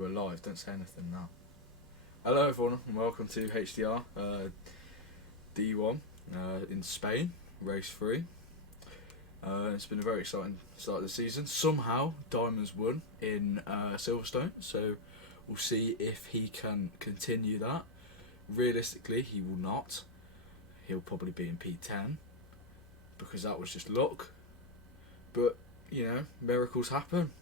We're live, don't say anything now. Hello everyone and welcome to HDR D1 in Spain, race 3. It's been a very exciting start of the season. Somehow Diamonds won in Silverstone, so we'll see if he can continue that. Realistically he will not. He'll probably be in P10 because that was just luck. But you know, miracles happen,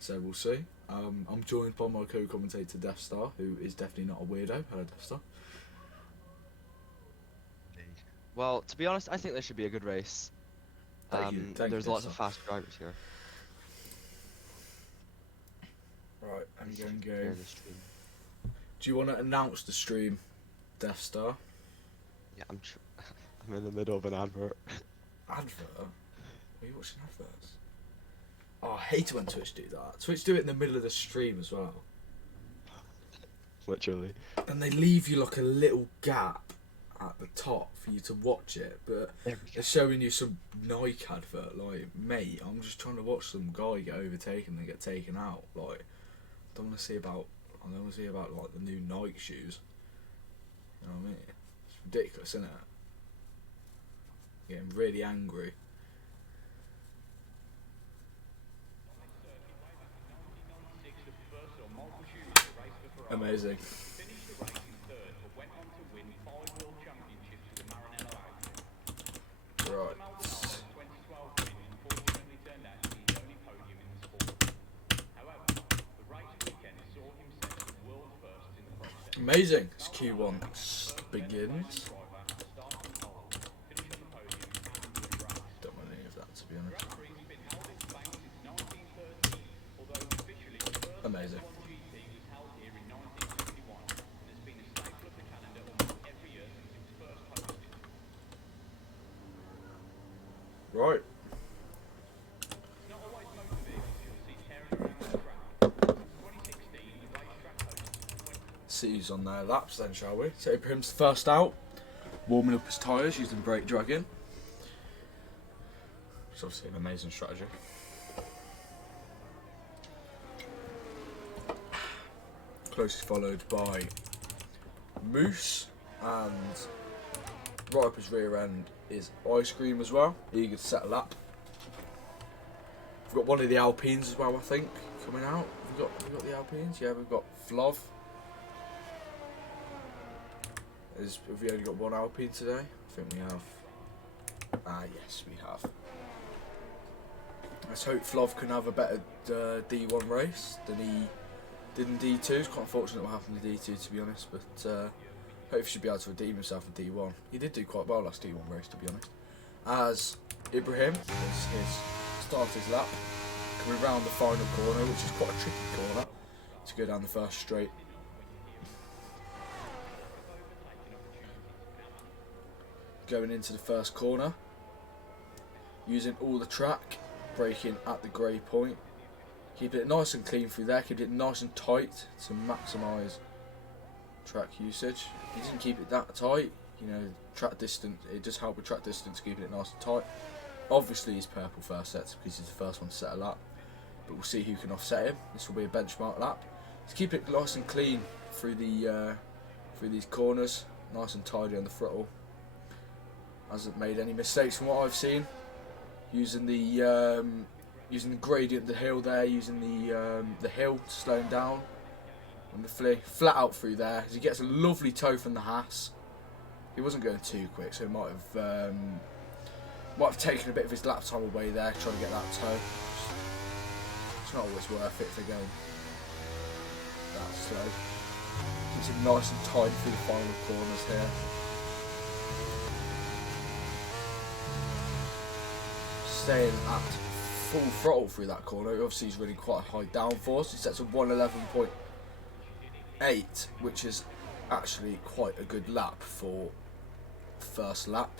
so we'll see. I'm joined by my co-commentator Death Star, who is definitely not a weirdo. Hello, Death Star. Well, to be honest, I think this should be a good race. Thank you, There's Death lots of Star. fast drivers here. Right, I'm going to Share go. the stream. Do you want to announce the stream, Death Star? Yeah, I'm in the middle of an advert. Advert? Are you watching adverts? Oh, I hate it when Twitch do that. Twitch do it in the middle of the stream as well. Literally. And they leave you like a little gap at the top for you to watch it, but they're showing you some Nike advert. Like, mate, I'm just trying to watch some guy get overtaken and get taken out. Like, I don't want to see about like the new Nike shoes. You know what I mean? It's ridiculous, isn't it? Getting really angry. Amazing. Right. Amazing. It's Q1 begins. Don't want any of that, to be honest. Amazing. Right. See who's on their laps then, shall we? So Ibrahim's first out, warming up his tyres using brake dragging. It's obviously an amazing strategy. Closely followed by Moose, and right up his rear end is Ice Cream as well, eager to set a lap. We've got one of the Alpines as well, I think, coming out. Have we got the Alpines? Yeah, we've got Flav. Have we only got one Alpine today? I think we have. Ah, yes, we have. Let's hope Flav can have a better D1 race than he did in D2. It's quite unfortunate what happened in D2, to be honest, but hopefully he should be able to redeem himself in D1. He did do quite well last D1 race, to be honest. As Ibrahim is started his lap, coming round the final corner, which is quite a tricky corner to go down the first straight. Going into the first corner, using all the track, braking at the grey point, keeping it nice and clean through there, keeping it nice and tight to maximise track usage. He didn't keep it that tight, you know, track distance, it does help with track distance, keeping it nice and tight. Obviously he's purple first set because he's the first one to set a lap, but we'll see who can offset him. This will be a benchmark lap. Let's keep it nice and clean through these corners, nice and tidy on the throttle. Hasn't made any mistakes from what I've seen. Using the gradient, the hill there, using the hill to slow him down, and the flat out through there. As he gets a lovely toe from the Haas. He wasn't going too quick, so he might have taken a bit of his lap time away there, trying to get that toe. It's not always worth it if they're going that slow. Keeps it nice and tight through the final corners here. Staying at full throttle through that corner. Obviously he's running quite a high downforce. He sets a 111.8, which is actually quite a good lap for first lap.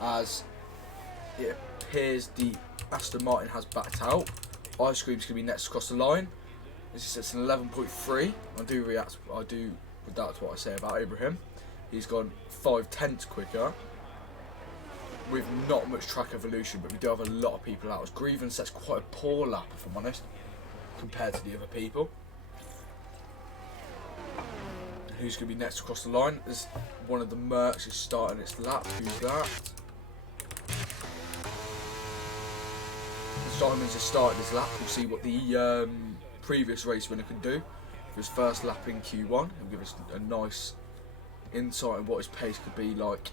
As it appears the Aston Martin has backed out. Ice Cream's going to be next across the line. This is an 11.3. I do redact what I say about Ibrahim. He's gone 5/10 quicker. with not much track evolution, but we do have a lot of people out. As Grievance sets quite a poor lap, if I'm honest. compared to the other people. Who's going to be next across the line? As one of the Mercs is starting its lap. Who's that? As Diamonds has started his lap, we'll see what the previous race winner can do for his first lap in Q1. He'll give us a nice insight on what his pace could be like.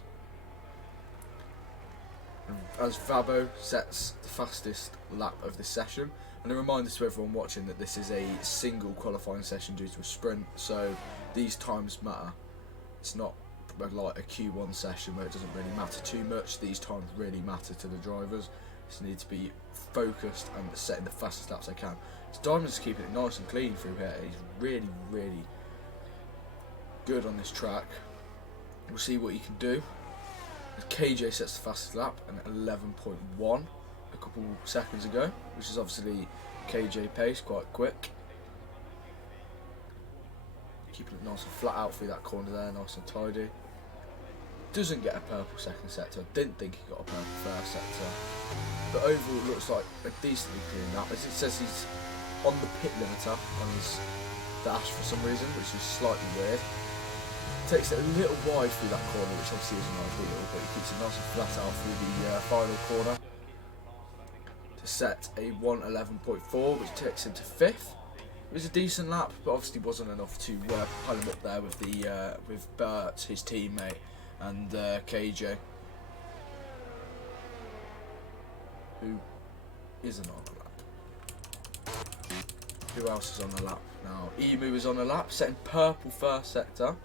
As Vabo sets the fastest lap of this session. And a reminder to everyone watching that this is a single qualifying session due to a sprint, so these times matter. It's not like a Q1 session where it doesn't really matter too much. These times really matter to the drivers. Just need to be focused and setting the fastest laps they can. So Diamond's is keeping it nice and clean through here. He's really, really good on this track. We'll see what he can do. KJ sets the fastest lap at 11.1 a couple seconds ago, which is obviously KJ pace, quite quick. Keeping it nice and flat out through that corner there, nice and tidy. Doesn't get a purple second sector. Didn't think he got a purple first sector. But overall it looks like a decently clean lap. As it says he's on the pit limiter on his dash for some reason, which is slightly weird. Takes it a little wide through that corner, which obviously isn't ideal, but he keeps it nice and flat out through the final corner to set a 1:11.4, which takes him to 5th. It was a decent lap, but obviously wasn't enough to pull him up there with the with Bert, his teammate, and KJ, who isn't on the lap. Who else is on the lap now? Emu is on the lap, setting purple first sector.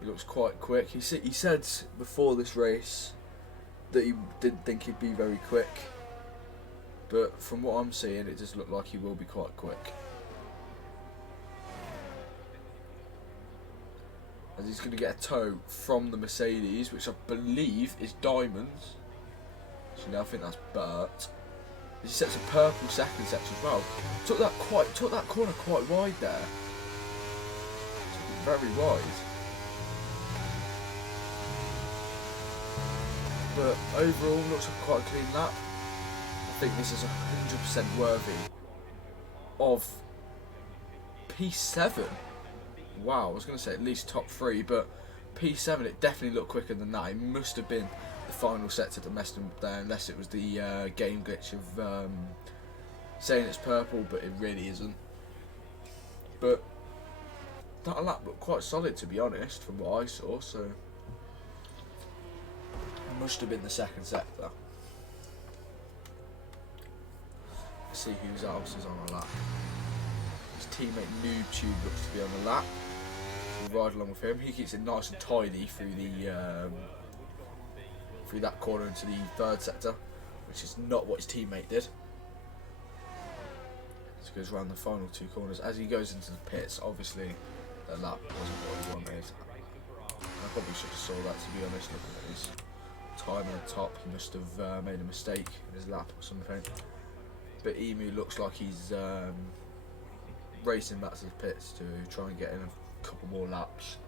He looks quite quick. He said before this race that he didn't think he'd be very quick, but from what I'm seeing, it does look like he will be quite quick. As he's going to get a tow from the Mercedes, which I believe is Diamonds. So now I think that's Bert. He sets a purple second sector as well. Took that corner quite wide there. Took it very wide. But overall, looks like quite a clean lap. I think this is 100% worthy of P7. Wow, I was going to say at least top 3, but P7, it definitely looked quicker than that. It must have been the final sector that messed him up there, unless it was the game glitch of saying it's purple, but it really isn't. But that lap looked quite solid, to be honest, from what I saw, so must have been the second sector. Let's see who else is on the lap. His teammate Noob Tube looks to be on the lap. We'll ride along with him. He keeps it nice and tidy through the through that corner into the third sector, which is not what his teammate did. So he goes around the final 2 corners. As he goes into the pits, obviously the lap wasn't what he wanted. I probably should have saw that, to be honest. Looking at his time at the top, he must have made a mistake in his lap or something. But Emu looks like he's racing back to the pits to try and get in a couple more laps,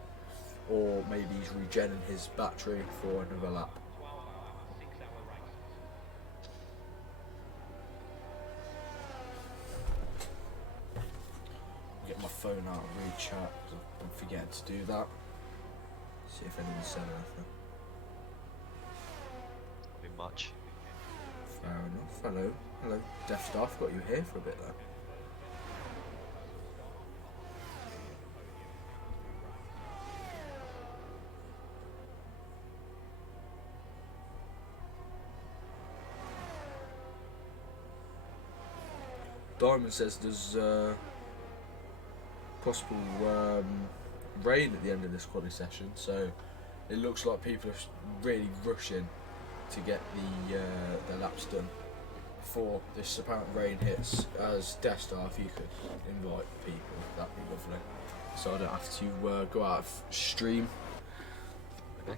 or maybe he's regenning his battery for another lap. Get my phone out and read chat because I've been forgetting to do that. See if anyone said anything. Much. Fair enough. Hello. Hello. Death Star, I've got you here for a bit there. Diamond says there's possible rain at the end of this quality session, so it looks like people are really rushing to get the laps done before this apparent rain hits. As Death Star, if you could invite people, that'd be lovely, so I don't have to go out of stream. Okay.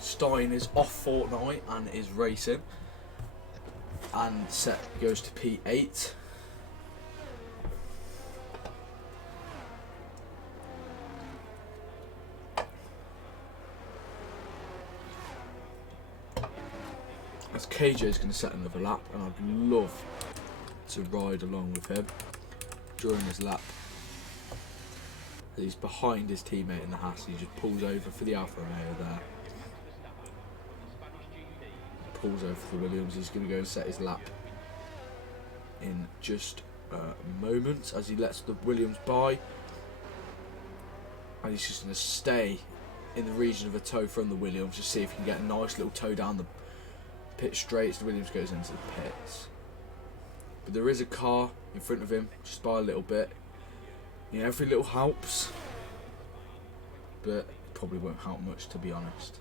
Stein is off Fortnite and is racing, and Set goes to P8. As KJ is going to set another lap, and I'd love to ride along with him during his lap. He's behind his teammate in the Haas. He just pulls over for the Alfa Romeo there. Pulls over for the Williams. He's going to go and set his lap in just a moment as he lets the Williams by. And he's just going to stay in the region of a toe from the Williams, just see if he can get a nice little toe down the pit straight. So the Williams goes into the pits. But there is a car in front of him, just by a little bit. You know, every little helps, but it probably won't help much, to be honest.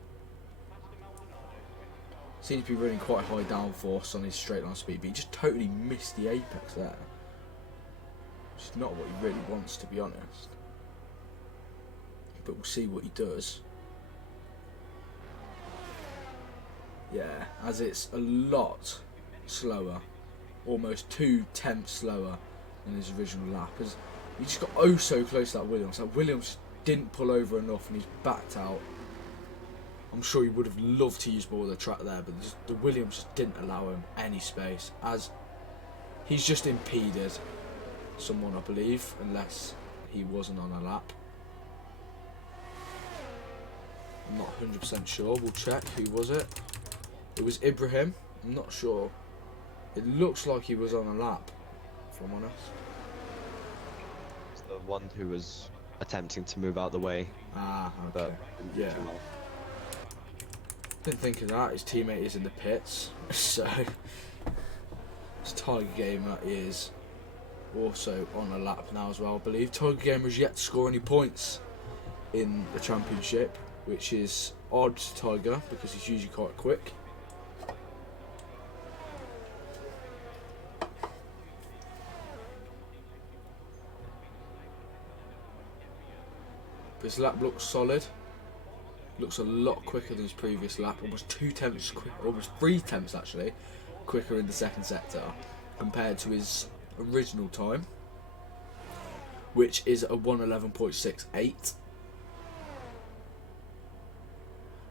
Seems to be running quite high downforce on his straight line speed, but he just totally missed the apex there. Which is not what he really wants, to be honest. But we'll see what he does. Yeah, as it's a lot slower, almost 2/10 slower than his original lap. As he just got oh so close to that Williams. That Williams didn't pull over enough and he's backed out. I'm sure he would have loved to use more of the track there, but the Williams just didn't allow him any space, as he's just impeded someone, I believe, unless he wasn't on a lap. I'm not 100% sure. We'll check. Who was it? It was Ibrahim. I'm not sure. It looks like he was on a lap, if I'm honest. It's the one who was attempting to move out the way. Ah, okay. But Yeah. well. Didn't think of that. His teammate is in the pits, so his Tiger Gamer is also on a lap now as well, I believe. Tiger Gamer has yet to score any points in the championship, which is odd to Tiger because he's usually quite quick. This lap looks solid. Looks a lot quicker than his previous lap. Almost 2/10 quick, almost 3/10 actually, quicker in the second sector compared to his original time, which is a 1:11.68.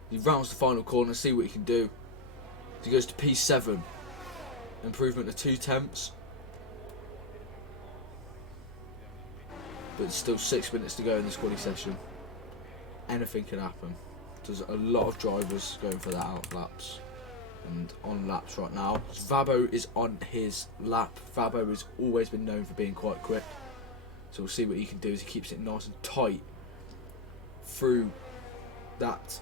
He rounds the final corner, see what he can do. He goes to P7, improvement of 2/10. But it's still 6 minutes to go in this quali session. Anything can happen. There's a lot of drivers going for that out laps and on laps right now. Vabo is on his lap. Vabo has always been known for being quite quick. So we'll see what he can do as he keeps it nice and tight through that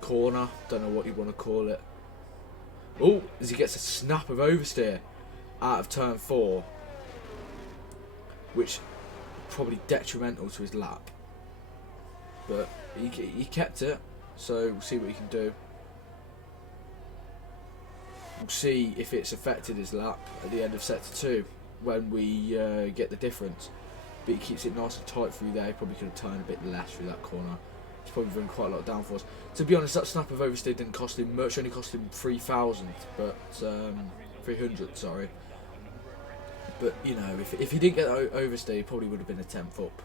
corner. Don't know what you want to call it. Oh, as he gets a snap of oversteer out of turn 4, which probably detrimental to his lap. But he kept it, so we'll see what he can do. We'll see if it's affected his lap at the end of sector 2 when we get the difference. But he keeps it nice and tight through there. He probably could have turned a bit less through that corner. He's probably running quite a lot of downforce. To be honest, that snap of oversteer didn't cost him much. Only cost him 3,000, but 300. Sorry. But you know, if he didn't get that oversteer, he probably would have been a 10th up.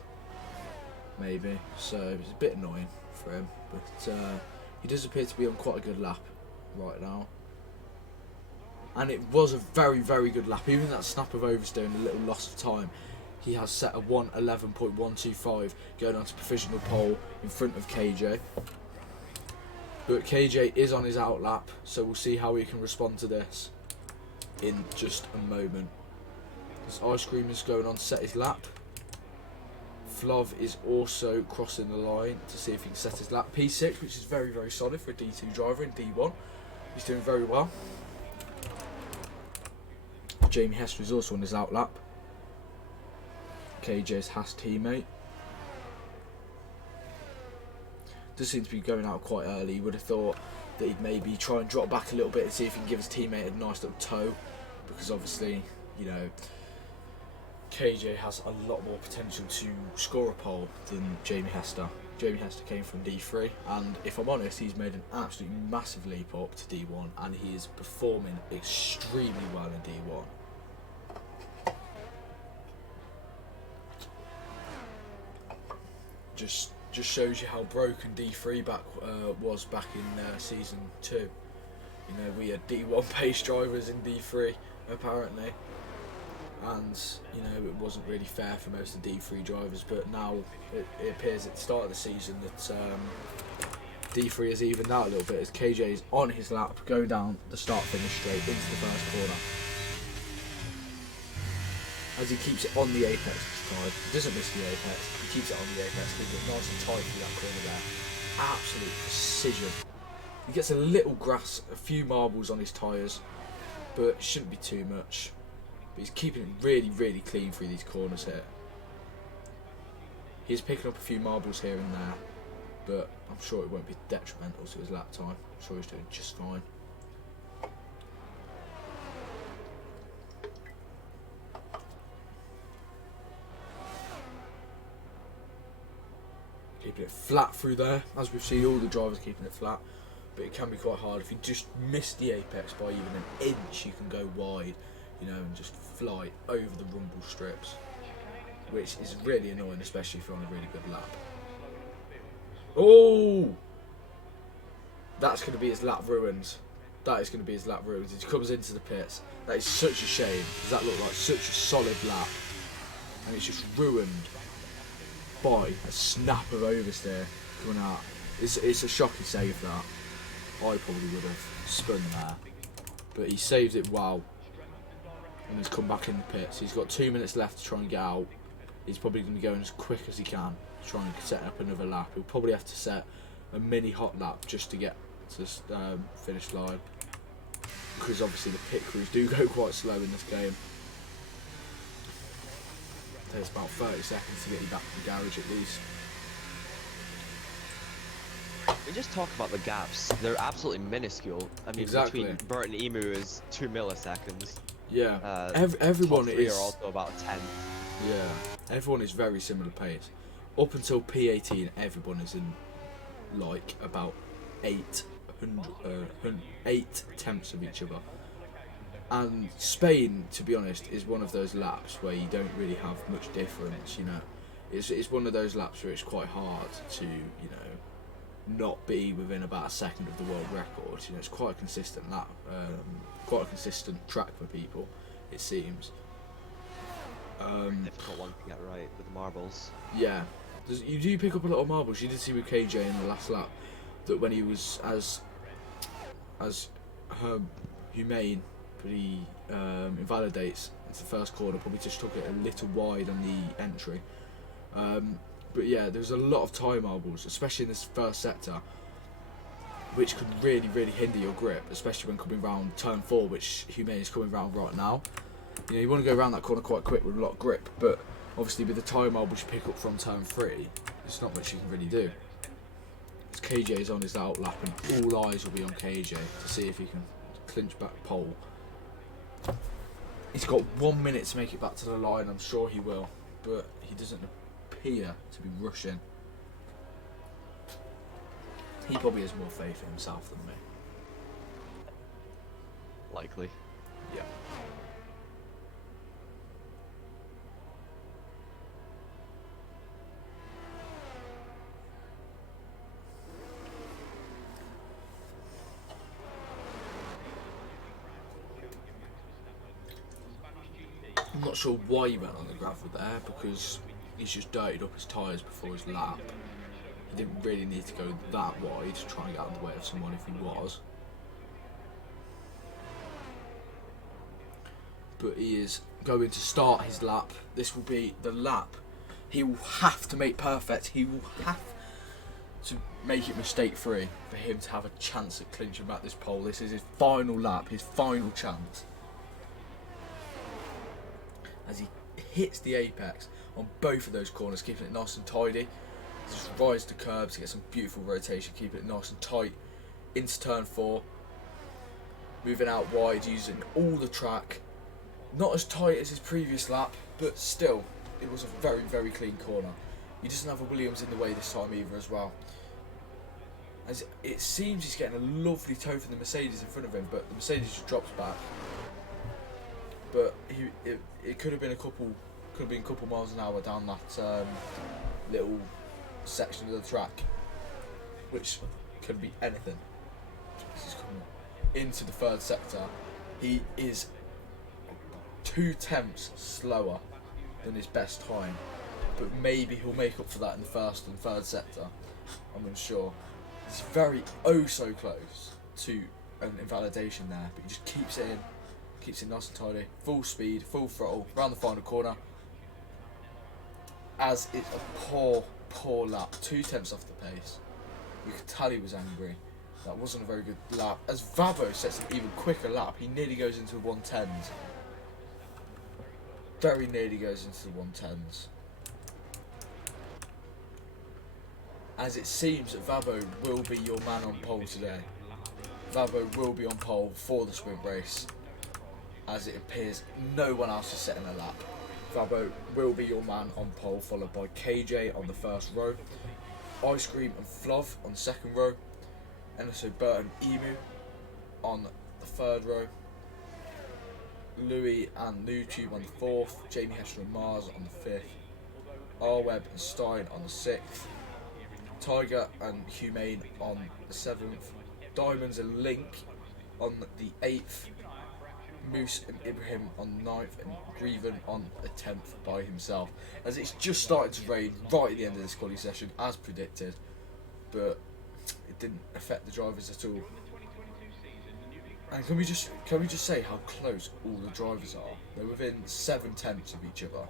Maybe, so it's a bit annoying for him, but he does appear to be on quite a good lap right now, and it was a very, very good lap. Even that snap of oversteer and a little loss of time, he has set a 1:11.125 going on to provisional pole in front of KJ, but KJ is on his out lap, so we'll see how he can respond to this in just a moment. This Ice Cream is going on to set his lap. Flav is also crossing the line to see if he can set his lap. P6, which is very, very solid for a D2 driver in D1. He's doing very well. Jamie Hester is also on his out lap. KJ's Haas teammate. Does seem to be going out quite early. You would have thought that he'd maybe try and drop back a little bit and see if he can give his teammate a nice little toe, because obviously, you know, KJ has a lot more potential to score a pole than Jamie Hester. Jamie Hester came from D3, and if I'm honest, he's made an absolutely massive leap up to D1, and he is performing extremely well in D1. Just shows you how broken D3 was back in season 2. You know, we had D1 pace drivers in D3 apparently, and you know it wasn't really fair for most of the D3 drivers. But now it appears at the start of the season that D3 has evened out a little bit as KJ is on his lap, going down the start-finish straight into the first corner. As he keeps it on the apex this time, he doesn't miss the apex, he keeps it on the apex, keeps it nice and tight through that corner there. Absolute precision. He gets a little grass, a few marbles on his tyres, but it shouldn't be too much. But he's keeping it really, really clean through these corners here. He's picking up a few marbles here and there, but I'm sure it won't be detrimental to his lap time. I'm sure he's doing just fine. Keeping it flat through there, as we've seen all the drivers keeping it flat, but it can be quite hard. If you just miss the apex by even an inch, you can go wide, you know, and just fly over the rumble strips, which is really annoying, especially if you're on a really good lap. Oh! That's going to be his lap ruined. That is going to be his lap ruined. He comes into the pits. That is such a shame, because that looked like such a solid lap, and it's just ruined by a snap of oversteer coming out. It's a shock he saved that. I probably would have spun there, but he saved it well, and he's come back in the pits. He's got 2 minutes left to try and get out. He's probably going to be going as quick as he can to try and set up another lap. He'll probably have to set a mini hot lap just to get to finish line, because obviously the pit crews do go quite slow in this game. It takes about 30 seconds to get you back to the garage at least. We just talk about the gaps. They're absolutely minuscule. I mean, Exactly. between Bert and Emu is 2 milliseconds. Yeah, everyone top three is are also about 10. Yeah, everyone is very similar pace. Up until P18, everyone is in like about 8 tenths of each other. And Spain, to be honest, is one of those laps where you don't really have much difference. You know, it's one of those laps where it's quite hard to, you know, not be within about a second of the world record. You know, it's quite a consistent lap, quite a consistent track for people, it seems. They've got one thing right with the marbles. Yeah, you do pick up a lot of marbles. You did see with KJ in the last lap that when he was as humane, but he invalidates into the first corner, probably just took it a little wide on the entry. But yeah, there was a lot of tyre marbles, especially in this first sector, which could really, really hinder your grip, especially when coming round turn 4, which Humane is coming round right now. You know, you want to go around that corner quite quick with a lot of grip, but obviously with the tyre marbles you pick up from turn 3, there's not much you can really do. As KJ is on his outlap, and all eyes will be on KJ to see if he can clinch back pole. He's got 1 minute to make it back to the line. I'm sure he will, but he doesn't appear to be rushing. He probably has more faith in himself than me. Likely. Yeah. I'm not sure why he went on the gravel there, because he's just dirtied up his tyres before his lap. He didn't really need to go that wide to try and get out of the way of someone if he was. But he is going to start his lap. This will be the lap he will have to make perfect. He will have to make it mistake free for him to have a chance at clinching back this pole. This is his final lap, his final chance. As he hits the apex on both of those corners, keeping it nice and tidy. Just rise the curbs, get some beautiful rotation, keeping it nice and tight into turn 4. Moving out wide, using all the track. Not as tight as his previous lap, but still, it was a very, very clean corner. He doesn't have a Williams in the way this time either as well. As it seems he's getting a lovely toe from the Mercedes in front of him, but the Mercedes just drops back. But it could have been a couple miles an hour down that little section of the track, which could be anything. This is coming into the third sector, he is 0.2 slower than his best time, but maybe he'll make up for that in the first and third sector. I'm unsure. He's very so close to an invalidation there, but he just keeps it nice and tidy, full speed, full throttle, round the final corner. As it's a poor lap, 0.2 off the pace. You could tell he was angry. That wasn't a very good lap. As Vabo sets an even quicker lap, he nearly goes into the 110s. Very nearly goes into the 110s. As it seems that Vabo will be your man on pole today. Vabo will be on pole for the sprint race, as it appears no one else is setting a lap. Vabo will be your man on pole, followed by KJ on the first row, Ice Cream and Fluff on the second row, and also Bert and Emu on the third row, Louis and Lutube on the fourth, Jamie Hester and Mars on the fifth, R-Web and Stein on the sixth, Tiger and Humane on the seventh, Diamonds and Link on the 8th, Moose and Ibrahim on the 9th, and Grieven on the 10th by himself. As it's just started to rain right at the end of this quality session, as predicted, but it didn't affect the drivers at all. And can we just say how close all the drivers are? They're within 0.7 of each other.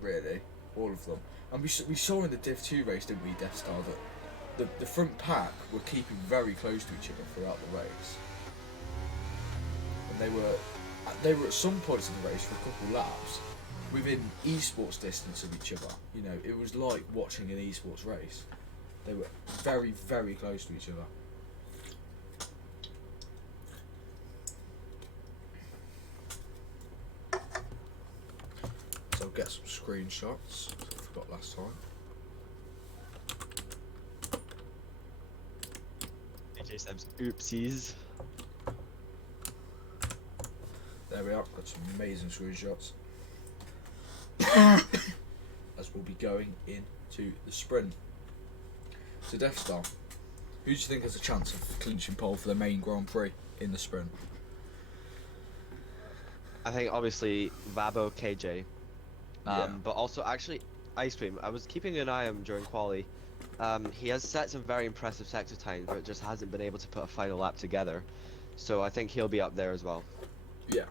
Really, all of them. And we saw in the Div 2 race, didn't we, Death Star, that the front pack were keeping very close to each other throughout the race. And they were at some points in the race for a couple laps within esports distance of each other. You know, it was like watching an esports race. They were very, very close to each other. So I'll get some screenshots, I forgot last time. AJ Seb's oopsies. There we are, got some amazing screenshots. As we'll be going into the sprint. So Death Star, who do you think has a chance of clinching pole for the main Grand Prix in the sprint? I think obviously Vabo, KJ, Yeah. but also actually Ice Cream. I was keeping an eye on him during quali. He has set some very impressive sector times, but just hasn't been able to put a final lap together. So I think he'll be up there as well. Yeah.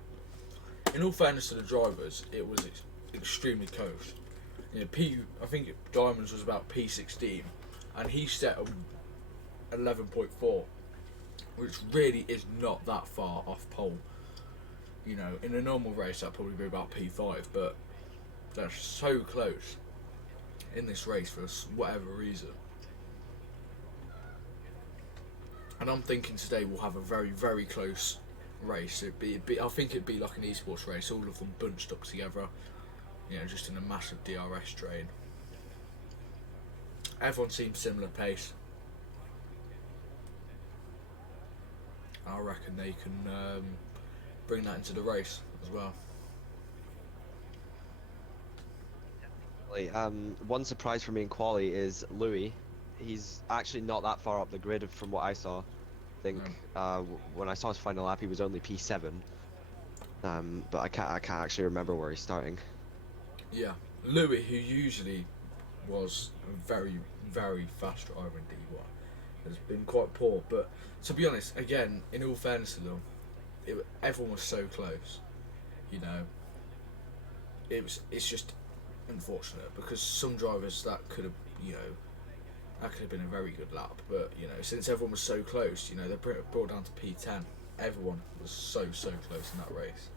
In all fairness to the drivers, it was extremely close. You know, I think Diamonds was about P16, and he set a 11.4, which really is not that far off pole. You know, in a normal race that'd probably be about P5, but they're so close in this race for whatever reason. And I'm thinking today we'll have a very, very close race. I think it'd be like an esports race, all of them bunched up together, you know, just in a massive DRS train. Everyone seems similar pace. I reckon they can bring that into the race as well. One surprise for me in quali is Louis. He's actually not that far up the grid from what I saw. I think when I saw his final lap, he was only P7. But I can't actually remember where he's starting. Yeah, Louis, who usually was a very, very fast driver in D1, has been quite poor. But to be honest, again, in all fairness to them, everyone was so close. You know, it's just unfortunate because some drivers that could have, you know, that could have been a very good lap. But you know, since everyone was so close, you know, they brought down to P10. Everyone was so close in that race,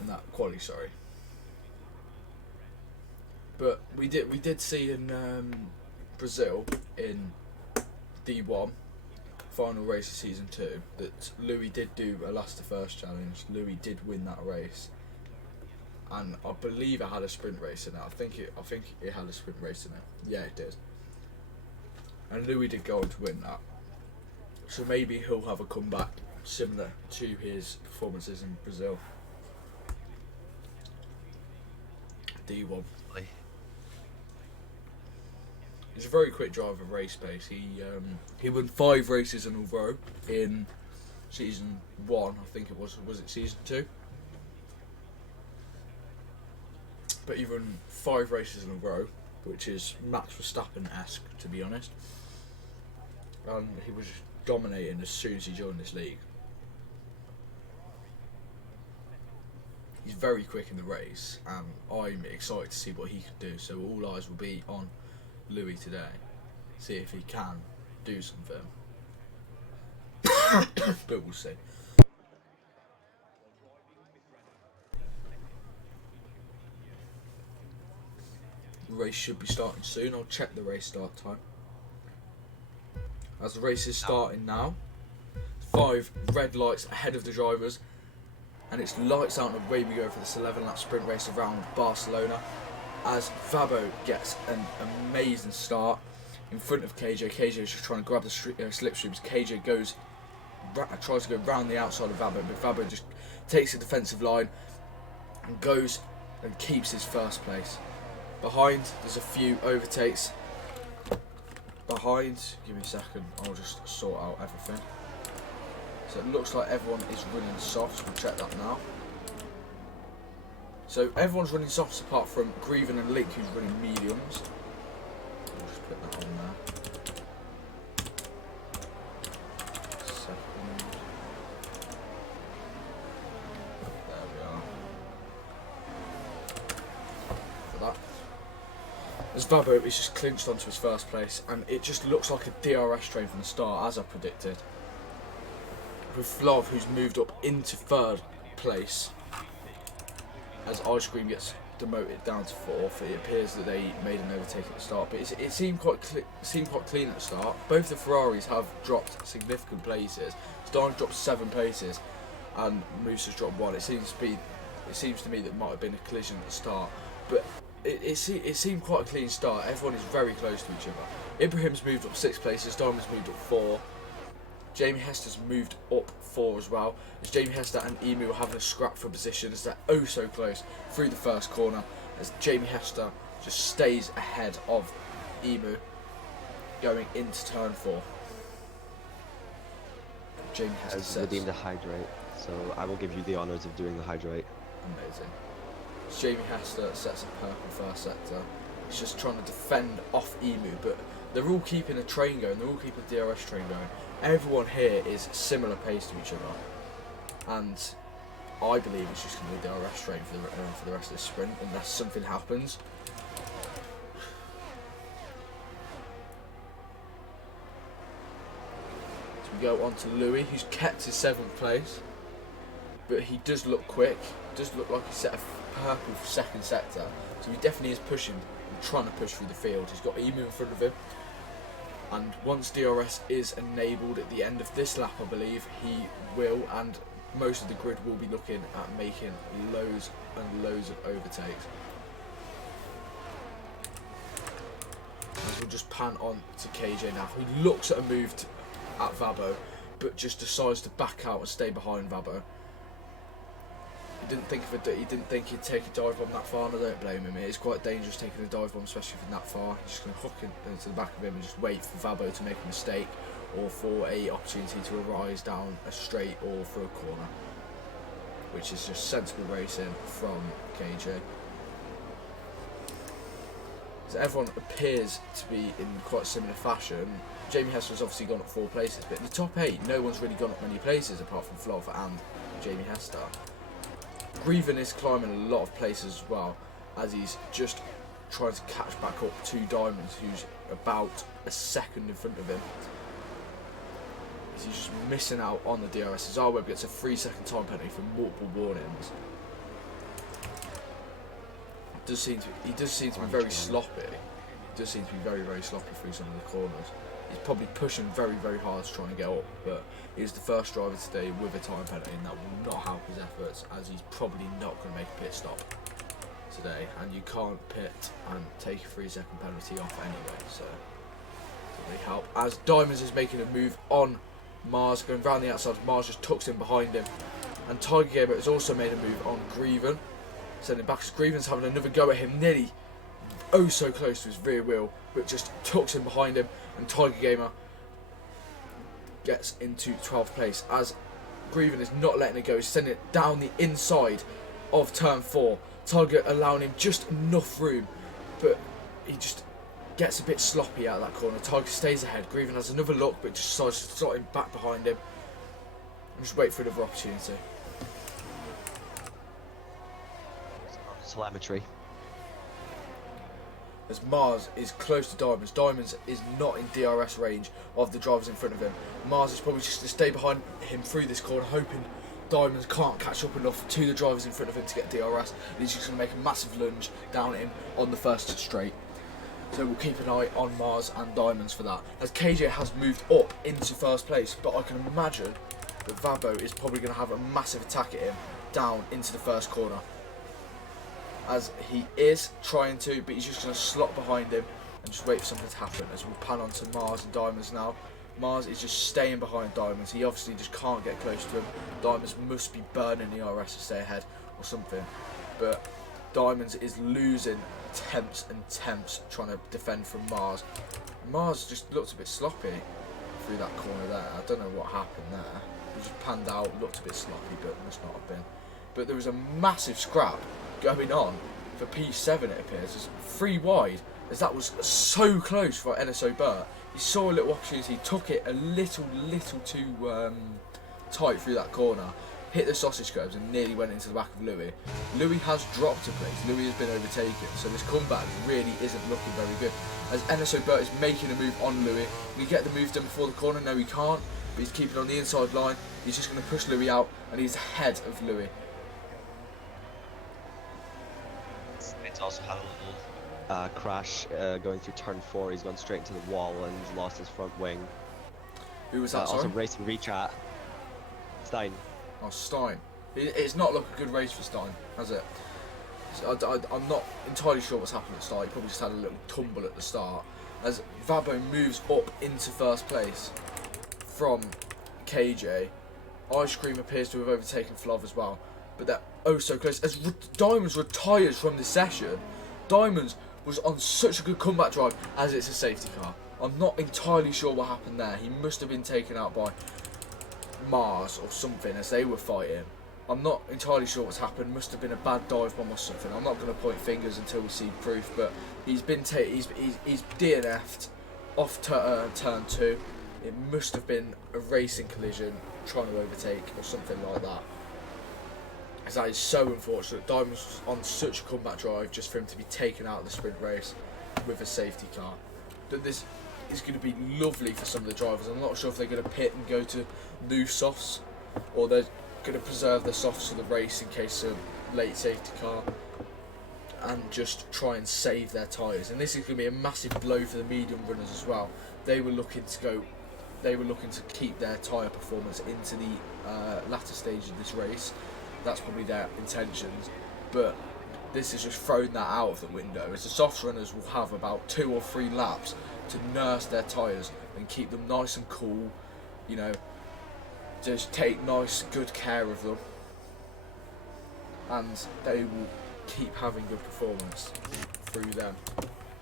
in that quali, sorry. But we did see in Brazil in D1 final race of season 2 that Louis did do a last to first challenge. Louis did win that race, and I believe it had a sprint race in it. I think it had a sprint race in it. Yeah, it did. And Louis did go on to win that. So maybe he'll have a comeback similar to his performances in Brazil. D1. He's a very quick driver, race pace. He won 5 races in a row in season 1, I think it was. Was it season 2? But he won 5 races in a row, which is Max Verstappen-esque, to be honest. And he was just dominating as soon as he joined this league. He's very quick in the race, and I'm excited to see what he can do. So all eyes will be on Louis today, see if he can do something. But we'll see. The race should be starting soon. I'll check the race start time. As the race is starting now, 5 red lights ahead of the drivers, and it's lights out and away we go for this 11-lap sprint race around Barcelona, as Vabo gets an amazing start in front of KJ. KJ is just trying to grab the slipstreams. KJ tries to go round the outside of Vabo, but Vabo just takes the defensive line and goes and keeps his first place. Behind, there's a few overtakes. Behind, give me a second, I'll just sort out everything. So it looks like everyone is running softs, we'll check that now. So everyone's running softs apart from Grieven and Link, who's running mediums. I'll just put that on there. Second. There we are. For that. As Vabo is just clinched onto his first place, and it just looks like a DRS train from the start, as I predicted. With Flav, who's moved up into 3rd place, as Ice Cream gets demoted down to 4th. It appears that they made an overtake at the start, but it seemed quite clean at the start. Both the Ferraris have dropped significant places. Stein dropped 7 places, and Moose has dropped 1. It seems to me that it might have been a collision at the start, but it seemed quite a clean start. Everyone is very close to each other. Ibrahim's moved up 6 places. Diamond's moved up 4. Jamie Hester's moved up 4 as well, as Jamie Hester and Emu are having a scrap for position as they're oh so close through the first corner, as Jamie Hester just stays ahead of Emu going into turn 4. Jamie Hester says, redeemed the hydrate, so I will give you the honours of doing the hydrate. Amazing. Jamie Hester sets a purple first sector. He's just trying to defend off Emu, but they're all keeping a train going, they're all keeping a DRS train going. Everyone here is similar pace to each other, and I believe it's just going to be a DRS train for the rest of the sprint, unless something happens. So we go on to Louis, who's kept his 7th place, but he does look quick, does look like he set a purple 2nd sector, so he definitely is pushing and trying to push through the field. He's got Emu in front of him. And once DRS is enabled at the end of this lap, I believe, he will, and most of the grid will be looking at making loads and loads of overtakes. As we'll just pan on to KJ now, who looks at a move at Vabo, but just decides to back out and stay behind Vabo. He didn't think he'd take a dive bomb that far, and I don't blame him. It is quite dangerous taking a dive bomb, especially from that far. He's just going to hook into the back of him and just wait for Vabo to make a mistake, or for a opportunity to arise down a straight or for a corner, which is just sensible racing from KJ. So everyone appears to be in quite similar fashion. Jamie Hester's obviously gone up 4 places, but in the top 8, no one's really gone up many places apart from Flav and Jamie Hester. Grieven is climbing a lot of places as well, as he's just trying to catch back up to Diamonds, who's about a second in front of him. He's just missing out on the DRS. Zarweb gets a 3-second time penalty for multiple warnings. He does seem to be very sloppy. He does seem to be very, very sloppy through some of the corners. He's probably pushing very, very hard to try and get up, but he's the first driver today with a time penalty, and that will not help his efforts, as he's probably not going to make a pit stop today, and you can't pit and take a 3-second penalty off anyway, so it doesn't really help. As Diamonds is making a move on Mars, going round the outside, Mars just tucks in behind him, and Tiger Gamer has also made a move on Grieven, sending back as Grieven's having another go at him, nearly oh so close to his rear wheel, but just tucks in behind him, and Tiger Gamer gets into 12th place as Grieven is not letting it go. He's sending it down the inside of turn 4. Tiger allowing him just enough room, but he just gets a bit sloppy out of that corner. Tiger stays ahead. Grieven has another look, but just decides to slot him back behind him and just wait for another opportunity. Telemetry. As Mars is close to Diamonds. Diamonds is not in DRS range of the drivers in front of him. Mars is probably just to stay behind him through this corner, hoping Diamonds can't catch up enough to the drivers in front of him to get DRS. And he's just going to make a massive lunge down at him on the first straight. So we'll keep an eye on Mars and Diamonds for that. As KJ has moved up into first place, but I can imagine that Vabo is probably going to have a massive attack at him down into the first corner. As he is trying to, but he's just going to slot behind him and just wait for something to happen. As we'll pan on to Mars and Diamonds now. Mars is just staying behind Diamonds. He obviously just can't get close to him. Diamonds must be burning the RS to stay ahead or something. But Diamonds is losing temps and temps trying to defend from Mars. Mars just looked a bit sloppy through that corner there. I don't know what happened there. He just panned out, looked a bit sloppy, but must not have been. But there was a massive scrap going on for P7, it appears. It's 3 wide, as that was so close for NSO Burt. He saw a little opportunity, took it a little too tight through that corner, hit the sausage curbs and nearly went into the back of Louis. Louis has dropped a place. Louis has been overtaken, so this comeback really isn't looking very good. As NSO Burt is making a move on Louis, can he get the move done before the corner? No, he can't, but he's keeping on the inside line. He's just going to push Louis out, and he's ahead of Louis. It's also had a little crash going through turn 4. He's gone straight into the wall and lost his front wing. Who was that? Also racing retrat. Stein. Oh, Stein. It's not looked a good race for Stein, has it? I'm not entirely sure what's happened at the start. He probably just had a little tumble at the start. As Vabo moves up into first place from KJ, Ice Cream appears to have overtaken Flav as well. But they're oh so close. As Diamonds retires from this session, Diamonds was on such a good comeback drive as it's a safety car. I'm not entirely sure what happened there. He must have been taken out by Mars or something as they were fighting. I'm not entirely sure what's happened. Must have been a bad dive bomb or something. I'm not going to point fingers until we see proof, but he's been he's DNF'd off turn 2. It must have been a racing collision trying to overtake or something like that. As that is so unfortunate. Diamond was on such a comeback drive just for him to be taken out of the sprint race with a safety car. But this is going to be lovely for some of the drivers. I'm not sure if they're going to pit and go to new softs, or they're going to preserve their softs for the race in case of late safety car and just try and save their tyres. And this is going to be a massive blow for the medium runners as well. They were looking to keep their tyre performance into the latter stage of this race. That's probably their intentions, but this has just thrown that out of the window, as the soft runners will have about 2 or 3 laps to nurse their tyres and keep them nice and cool, you know, just take nice good care of them, and they will keep having good performance through them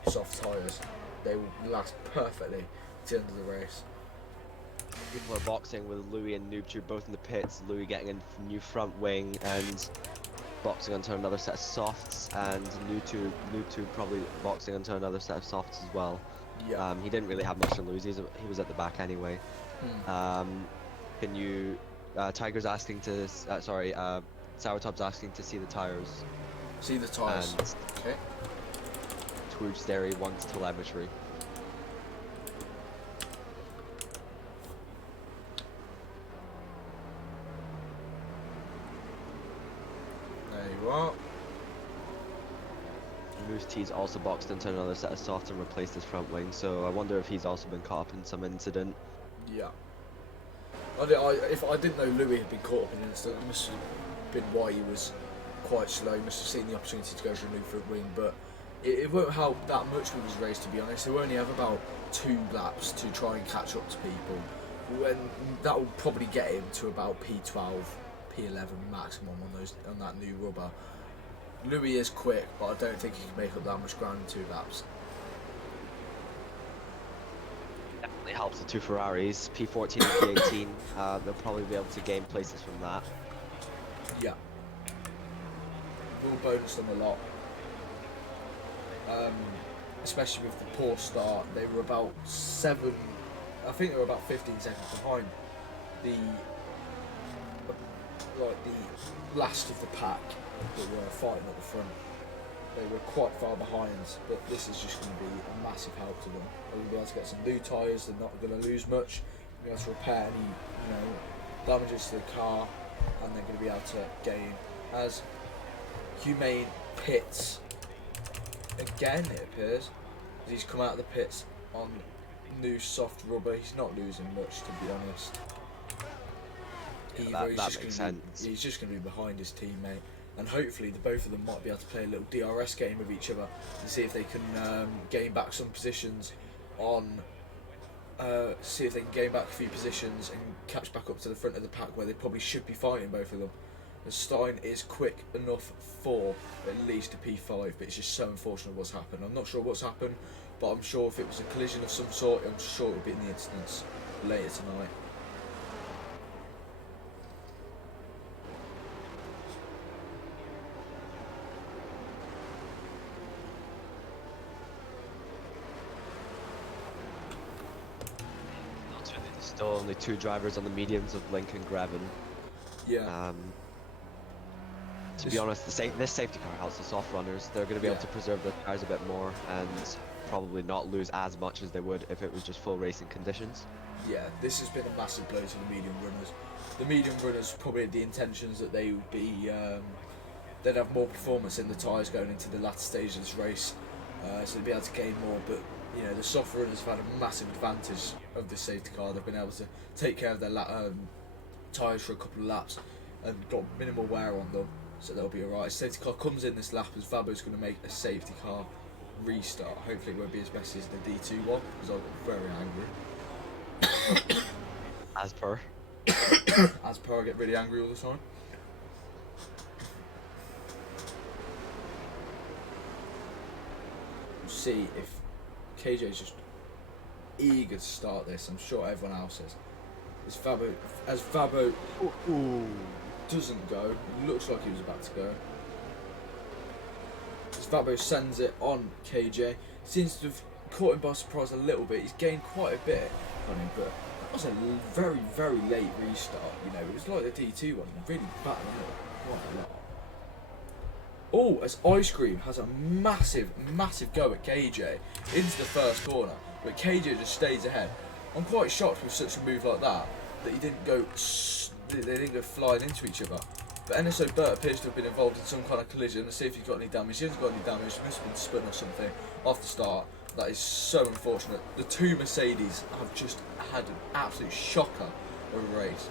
soft tyres. They will last perfectly to the end of the race. People are boxing with Louis and Noobtube both in the pits. Louis getting a new front wing and boxing onto another set of softs, and Noobtube probably boxing onto another set of softs as well. Yeah. He didn't really have much to lose. He was at the back anyway. Can you? Tiger's asking to. Sourtop's asking to see the tires. See the tyres. Okay. Twooge Dairy wants telemetry. What? Moose T's also boxed into another set of softs and replaced his front wing, so I wonder if he's also been caught up in some incident. Yeah. If I didn't know Louis had been caught up in an incident, it must have been why he was quite slow. He must have seen the opportunity to go for a new front wing, but it won't help that much with his race, to be honest. He'll only have about 2 laps to try and catch up to people, when that will probably get him to about P12. P11 maximum on that new rubber. Louis is quick, but I don't think he can make up that much ground in 2 laps. Definitely helps the 2 Ferraris, P14 and P18. They'll probably be able to gain places from that. Yeah. Will bonus them a lot. Especially with the poor start. They were about 7, I think they were about 15 seconds behind the last of the pack that were fighting at the front. They were quite far behind, but this is just going to be a massive help to them. They're going to be able to get some new tyres, they're not going to lose much, they're going to be able to repair any damages to the car, and they're going to be able to gain. As Humane pits again, it appears, he's come out of the pits on new soft rubber. He's not losing much, to be honest. That makes sense. He's just going to be behind his teammate, and hopefully the both of them might be able to play a little DRS game with each other and see if they can gain back some positions on. See if they can gain back a few positions and catch back up to the front of the pack where they probably should be fighting, both of them. The Stein is quick enough for at least a P5, but it's just so unfortunate what's happened. I'm not sure what's happened, but I'm sure if it was a collision of some sort, I'm sure it would be in the instance later tonight. Still only 2 drivers on the mediums of Link and Grevin. Yeah. To be honest, this safety car helps the soft runners. They're going to be able to preserve their cars a bit more and probably not lose as much as they would if it was just full racing conditions. Yeah, this has been a massive blow to the medium runners. The medium runners probably had the intentions that they would be, they'd have more performance in the tyres going into the latter stage of this race, so they'd be able to gain more. But the soft runners have had a massive advantage of this safety car. They've been able to take care of their tyres for a couple of laps and got minimal wear on them, so they'll be alright. Safety car comes in this lap as Vabo's going to make a safety car restart. Hopefully it won't be as messy as the D2 one, because I got very angry. As per. As per, I get really angry all the time. We'll see if KJ's just eager to start this. I'm sure everyone else is. As Vabo doesn't go, it looks like he was about to go. As Vabo sends it on KJ, seems to have caught him by surprise a little bit. He's gained quite a bit on him, but that was a very, very late restart. It was like the D2 one, really battling it quite a lot. Oh, as Ice Cream has a massive, massive go at KJ into the first corner, but KJ just stays ahead. I'm quite shocked with such a move like that he didn't go. They didn't go flying into each other. But NSO Burt appears to have been involved in some kind of collision. Let's see if he's got any damage. He hasn't got any damage. He must have been spun or something off the start. That is so unfortunate. The 2 Mercedes have just had an absolute shocker of a race.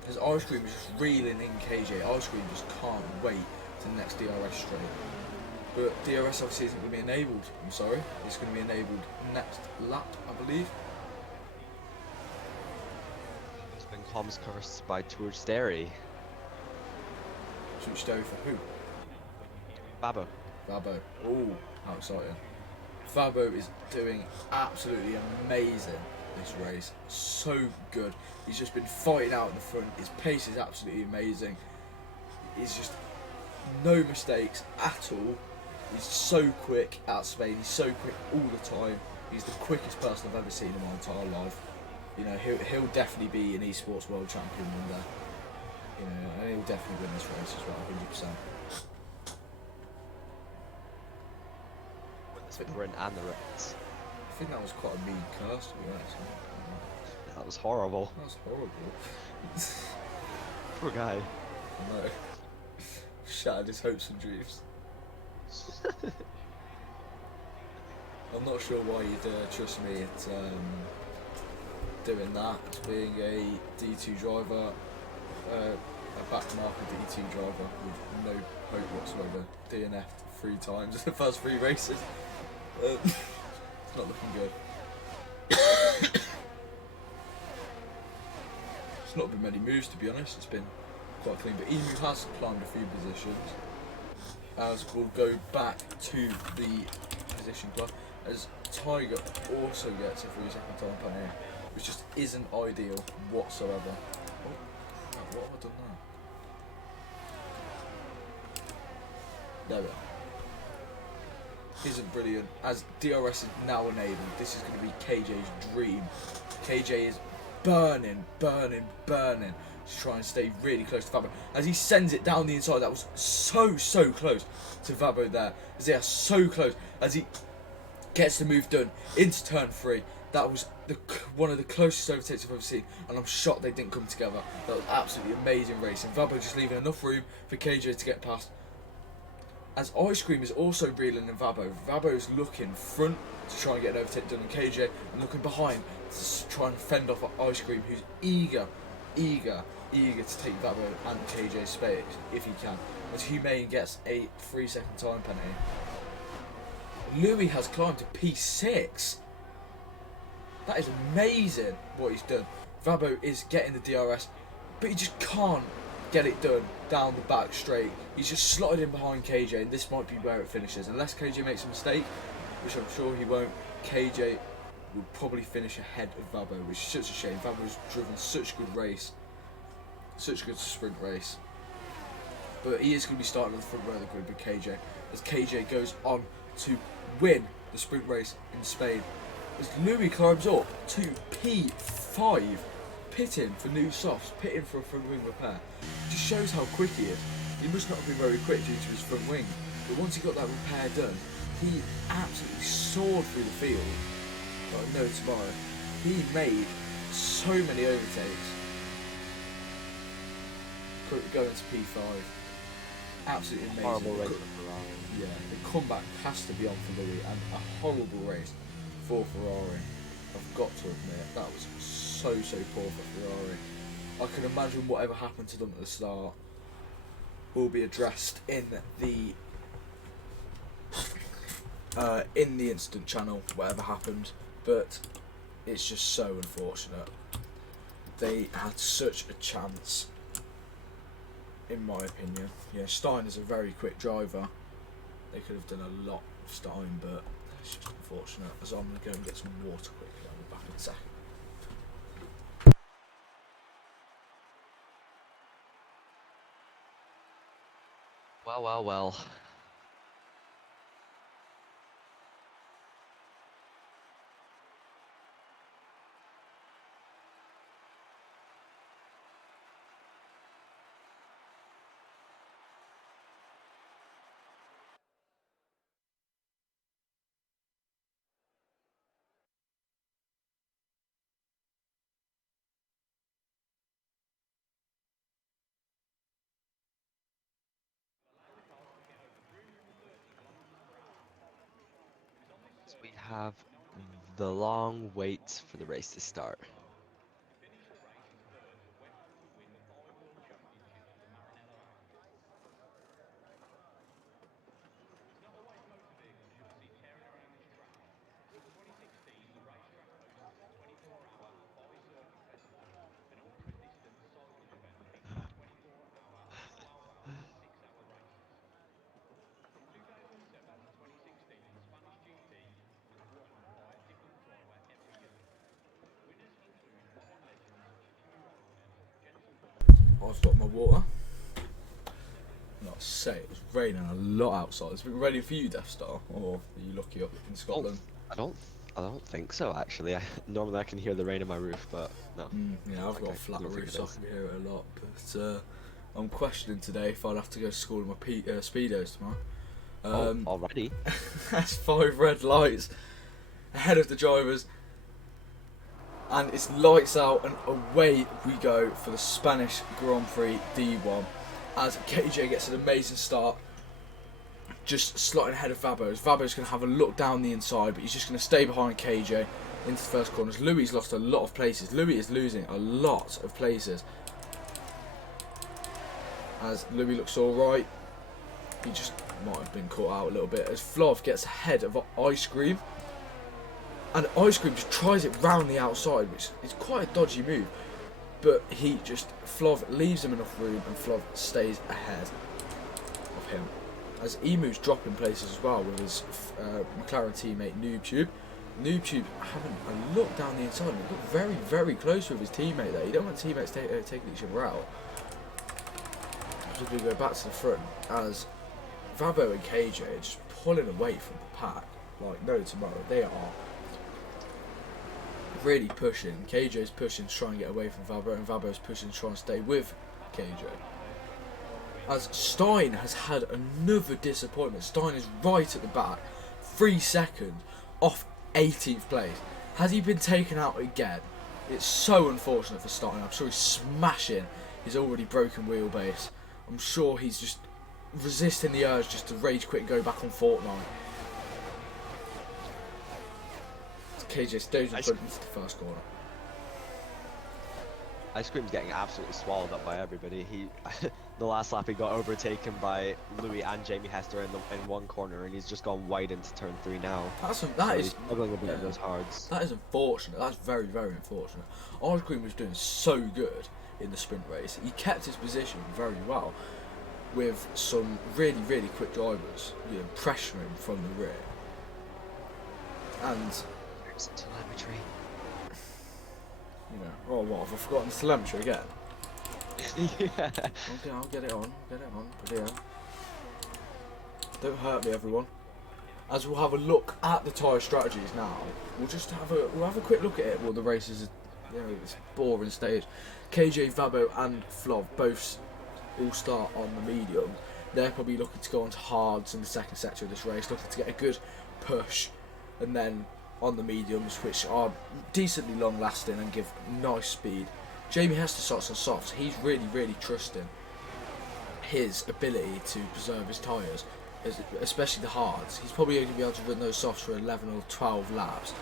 Because Ice Cream is just reeling in KJ. Ice Cream just can't wait to the next DRS straight. But DRS obviously isn't going to be enabled. I'm sorry. It's going to be enabled next lap, I believe. It's been comms cursed by Tour Sterry. Tour Sterry for who? Babo. Vabo. Oh, how exciting. Vabo is doing absolutely amazing this race. So good. He's just been fighting out in the front. His pace is absolutely amazing. He's just no mistakes at all. He's so quick at Spain. He's so quick all the time. He's the quickest person I've ever seen in my entire life. He'll definitely be an esports world champion one day. And he'll definitely win this race as well, 100%. The sprint and the race. I think that was quite a mean curse, to be honest. That was horrible. That was horrible. Poor guy. I know. Shattered his hopes and dreams. I'm not sure why you'd trust me at doing that, as being a D2 driver, a back marker D2 driver with no hope whatsoever. DNF'd 3 times in the first 3 races. It's not looking good. It's not been many moves, to be honest. It's been quite clean. But Emu has climbed a few positions. As we'll go back to the position clock, as Tiger also gets a 3-second time penalty, which just isn't ideal whatsoever. Oh, crap, what have I done now? There we are. Isn't brilliant, as DRS is now enabled. This is going to be KJ's dream. KJ is burning to try and stay really close to Vabo. As he sends it down the inside, that was so close to Vabo there. As they are so close, as he gets the move done into turn 3. That was one of the closest overtakes I've ever seen, and I'm shocked they didn't come together. That was absolutely amazing racing. Vabo just leaving enough room for KJ to get past. As Ice Cream is also reeling in Vabo. Vabo's looking front to try and get an overtake done in KJ, and looking behind to try and fend off Ice Cream, who's eager to take Vabo and KJ's space if he can. As Humane gets a 3-second time penalty. Louis has climbed to P6. That is amazing what he's done. Vabo is getting the DRS, but he just can't get it done down the back straight. He's just slotted in behind KJ, and this might be where it finishes. Unless KJ makes a mistake, which I'm sure he won't, KJ will probably finish ahead of Vabo, which is such a shame. Vabo's driven such a good race, such a good sprint race. But he is going to be starting at the front row of the grid with KJ, as KJ goes on to win the sprint race in Spain. As Louis climbs up to P5, pitting for new softs, pitting for a front wing repair. It just shows how quick he is. He must not have been very quick due to his front wing, but once he got that repair done, he absolutely soared through the field like no tomorrow. He made so many overtakes. Going to P5. Absolutely amazing. Horrible race. Yeah, the comeback has to be on for Louis, and a horrible race for Ferrari. I've got to admit, that was so poor for Ferrari. I can imagine whatever happened to them at the start will be addressed in the incident channel, whatever happened, but it's just so unfortunate. They had such a chance, in my opinion. Yeah, Stein is a very quick driver. They could have done a lot with Stein, but it's just unfortunate. As I'm going to go and get some water quickly. I'll be back in a second. Well. We have the long wait for the race to start. I've got my water. Not to say, it was raining a lot outside. It's been raining for you, Death Star, or are you lucky up in Scotland? I don't think so actually. Normally I can hear the rain in my roof, but no. Yeah, I've got a flat roof, so I can hear it a lot. But I'm questioning today if I'll have to go to school in my speedos tomorrow. Already? That's 5 red lights ahead of the drivers. And it's lights out and away we go for the Spanish Grand Prix D1 as KJ gets an amazing start, just slotting ahead of Vabo. Vabo's going to have a look down the inside, but he's just going to stay behind KJ into the first corners. Louis lost a lot of places. Louis is losing a lot of places as Louis looks alright. He just might have been caught out a little bit as Flav gets ahead of Ice Cream. And Ice Cream just tries it round the outside, which is quite a dodgy move. but Flav leaves him enough room, and Flav stays ahead of him. As Emu's dropping places as well with his McLaren teammate NoobTube. NoobTube having a look down the inside and look very, very close with his teammate there. You don't want teammates taking each other out. As we go back to the front, as Vabo and KJ are just pulling away from the pack like no tomorrow. They are really pushing. KJ's pushing to try and get away from Vabo, and Vabo's pushing to try and stay with KJ. As Stein has had another disappointment. Stein is right at the back, 3 seconds off 18th place. Has he been taken out again? It's so unfortunate for Stein. I'm sure he's smashing his already broken wheelbase. I'm sure he's just resisting the urge just to rage quit and go back on Fortnite. KJ stays in front into the first corner. Ice Cream's getting absolutely swallowed up by everybody. The last lap he got overtaken by Louis and Jamie Hester in one corner, and he's just gone wide into turn 3 now. That is struggling a bit in those hards. That is unfortunate. That's very, very unfortunate. Ice Cream was doing so good in the sprint race. He kept his position very well with some really, really quick drivers, pressuring from the rear. And telemetry. Oh, what, have I forgotten the telemetry again? Yeah. Okay, I'll get it on. But yeah. Don't hurt me, everyone. As we'll have a look at the tyre strategies now, we'll have a quick look at it. Well, the race is, it's boring stage. KJ, Vabo, and Flav both all start on the medium. They're probably looking to go on to hards in the second sector of this race, looking to get a good push, and then on the mediums, which are decently long lasting and give nice speed. Jamie Hester starts on softs. He's really, really trusting his ability to preserve his tyres, especially the hards. He's probably going to be able to run those softs for 11 or 12 laps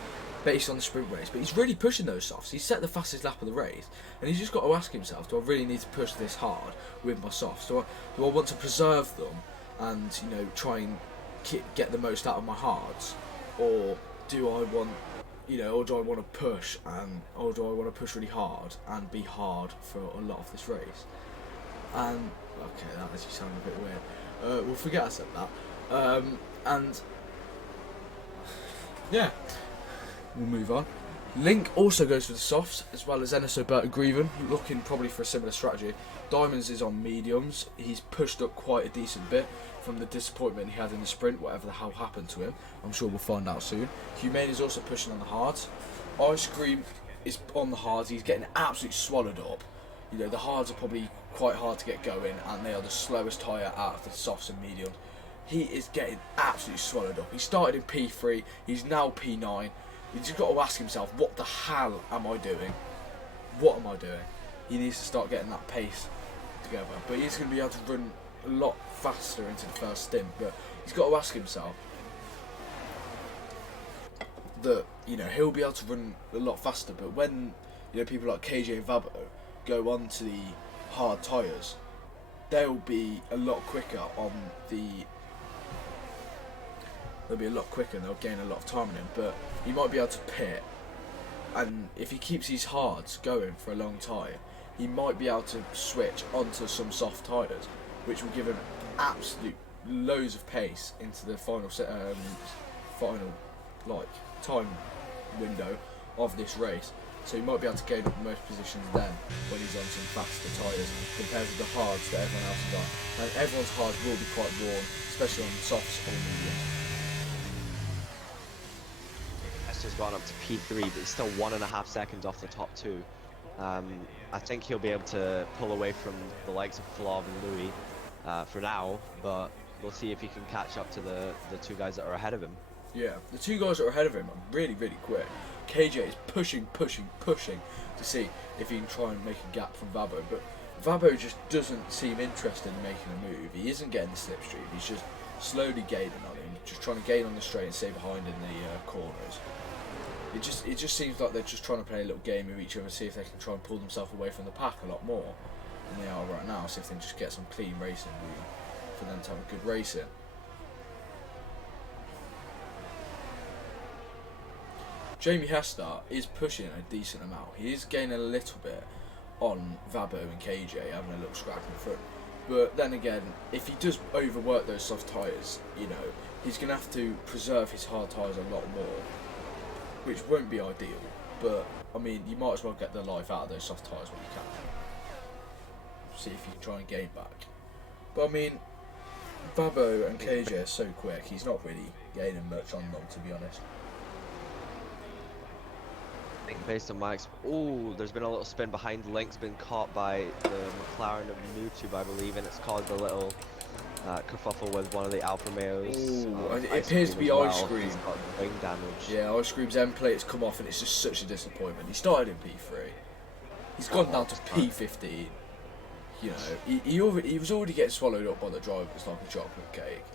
based on the sprint race, but he's really pushing those softs. He's set the fastest lap of the race, and he's just got to ask himself, do I really need to push this hard with my softs? Do I want to preserve them and try and get the most out of my hards, or do I want to push or do I want to push really hard and be hard for a lot of this race? And okay, that actually sounded a bit weird. We'll forget I said that. And yeah, we'll move on. Link also goes for the softs, as well as Eniso Berta Grieven, looking probably for a similar strategy. Diamonds is on mediums. He's pushed up quite a decent bit from the disappointment he had in the sprint, whatever the hell happened to him. I'm sure we'll find out soon. Humane is also pushing on the hards. Ice Cream is on the hards. He's getting absolutely swallowed up. The hards are probably quite hard to get going, and they are the slowest tyre out of the softs and mediums. He is getting absolutely swallowed up. He started in P3. He's now P9. He's just got to ask himself, what the hell am I doing? What am I doing? He needs to start getting that pace together. But he's going to be able to run a lot faster into the first stint. But he's got to ask himself that, he'll be able to run a lot faster. But when, people like KJ and Vabo go onto the hard tyres, they'll be a lot quicker on the... They'll be a lot quicker and they'll gain a lot of time in him, but he might be able to pit, and if he keeps his hards going for a long time, he might be able to switch onto some soft tyres, which will give him absolute loads of pace into the final time window of this race. So he might be able to gain up most positions then when he's on some faster tyres compared with the hards that everyone else is on. And everyone's hards will be quite worn, especially on softs or mediums. Has gone up to P3, but he's still 1.5 seconds off the top 2. I think he'll be able to pull away from the likes of Flav and Louis for now, but we'll see if he can catch up to the 2 guys that are ahead of him. Yeah, the 2 guys that are ahead of him are really, really quick. KJ is pushing to see if he can try and make a gap from Vabo, but Vabo just doesn't seem interested in making a move. He isn't getting the slipstream, he's just slowly gaining on him, just trying to gain on the straight and stay behind in the corners. It just seems like they're just trying to play a little game with each other, see if they can try and pull themselves away from the pack a lot more than they are right now, see if they can just get some clean racing for them to have a good racing. Jamie Hester is pushing a decent amount. He is gaining a little bit on Vabo and KJ having a little scrap in the front. But then again, if he does overwork those soft tyres, you know, he's going to have to preserve his hard tyres a lot more, which won't be ideal. But, I mean, you might as well get the life out of those soft tyres when you can. See if you can try and gain back. But, I mean, Vabo and KJ are so quick, he's not really gaining much on them, to be honest. I think based on my there's been a little spin behind. Link's been caught by the McLaren of YouTube, I believe, and it's caused a little kerfuffle with one of the Alfa Romeos. It appears to be Ice Cream. He's got wing damage. Yeah, Ice Cream's end plate's come off, and it's just such a disappointment. He started in P3. He's gone down to P15. You know, he was already getting swallowed up by the drivers like a chocolate cake,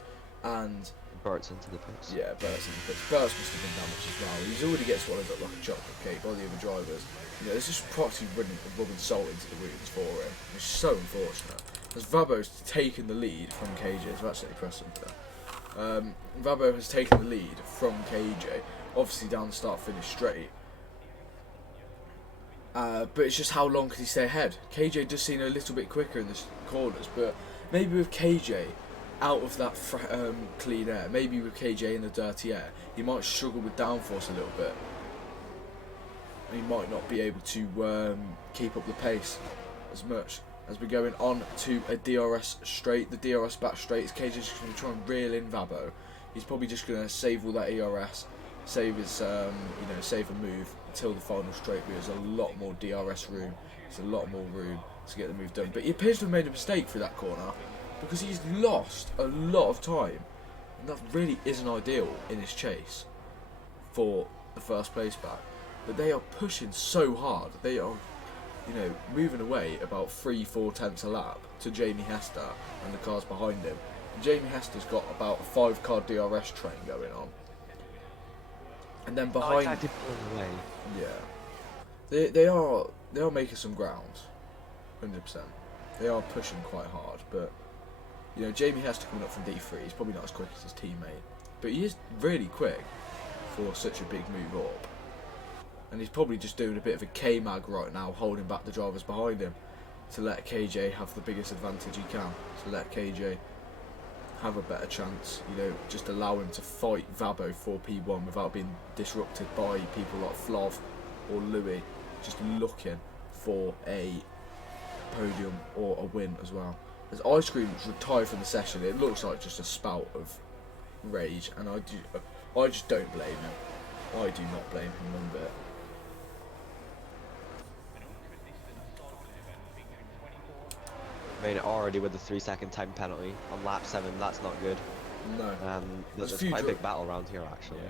and Bert's into the pits. Yeah, Bert's into the pits. Bert's must have been damaged as well. He's already getting swallowed up like a chocolate cake by the other drivers. You know, it's just practically rubbing salt into the wounds for him. It's so unfortunate. As Vabo's taken the lead from KJ, it's absolutely pressing there. Vabo has taken the lead from KJ, obviously down the start-finish straight. But it's just how long can he stay ahead? KJ does seem a little bit quicker in the corners, but maybe with KJ out of that clean air, maybe with KJ in the dirty air, he might struggle with downforce a little bit. He might not be able to keep up the pace as much. As we're going on to a DRS straight, the DRS back straight, is KJ just going to try and reel in Vabo. He's probably just going to save all that ERS, save his, save a move until the final straight. But there's a lot more DRS room. There's a lot more room to get the move done. But he appears to have made a mistake through that corner, because he's lost a lot of time, and that really isn't ideal in his chase for the first place back. But they are pushing so hard. They are, you know, moving away about 3-4 tenths a lap to Jamie Hester and the cars behind him. And Jamie Hester's got about a 5-car DRS train going on. And then behind, yeah, they are making some ground, 100%. They are pushing quite hard, but you know, Jamie Hester coming up from D3, he's probably not as quick as his teammate, but he is really quick for such a big move up. And he's probably just doing a bit of a K-mag right now, holding back the drivers behind him to let KJ have the biggest advantage he can, to let KJ have a better chance, you know, just allow him to fight Vabo for P1 without being disrupted by people like Flav or Louis, just looking for a podium or a win as well. As Ice Cream retired from the session, it looks like just a spout of rage, and I just don't blame him. I do not blame him one bit. I mean, already with the 3-second time penalty on lap 7, that's not good. No. There's quite a big battle around here, actually.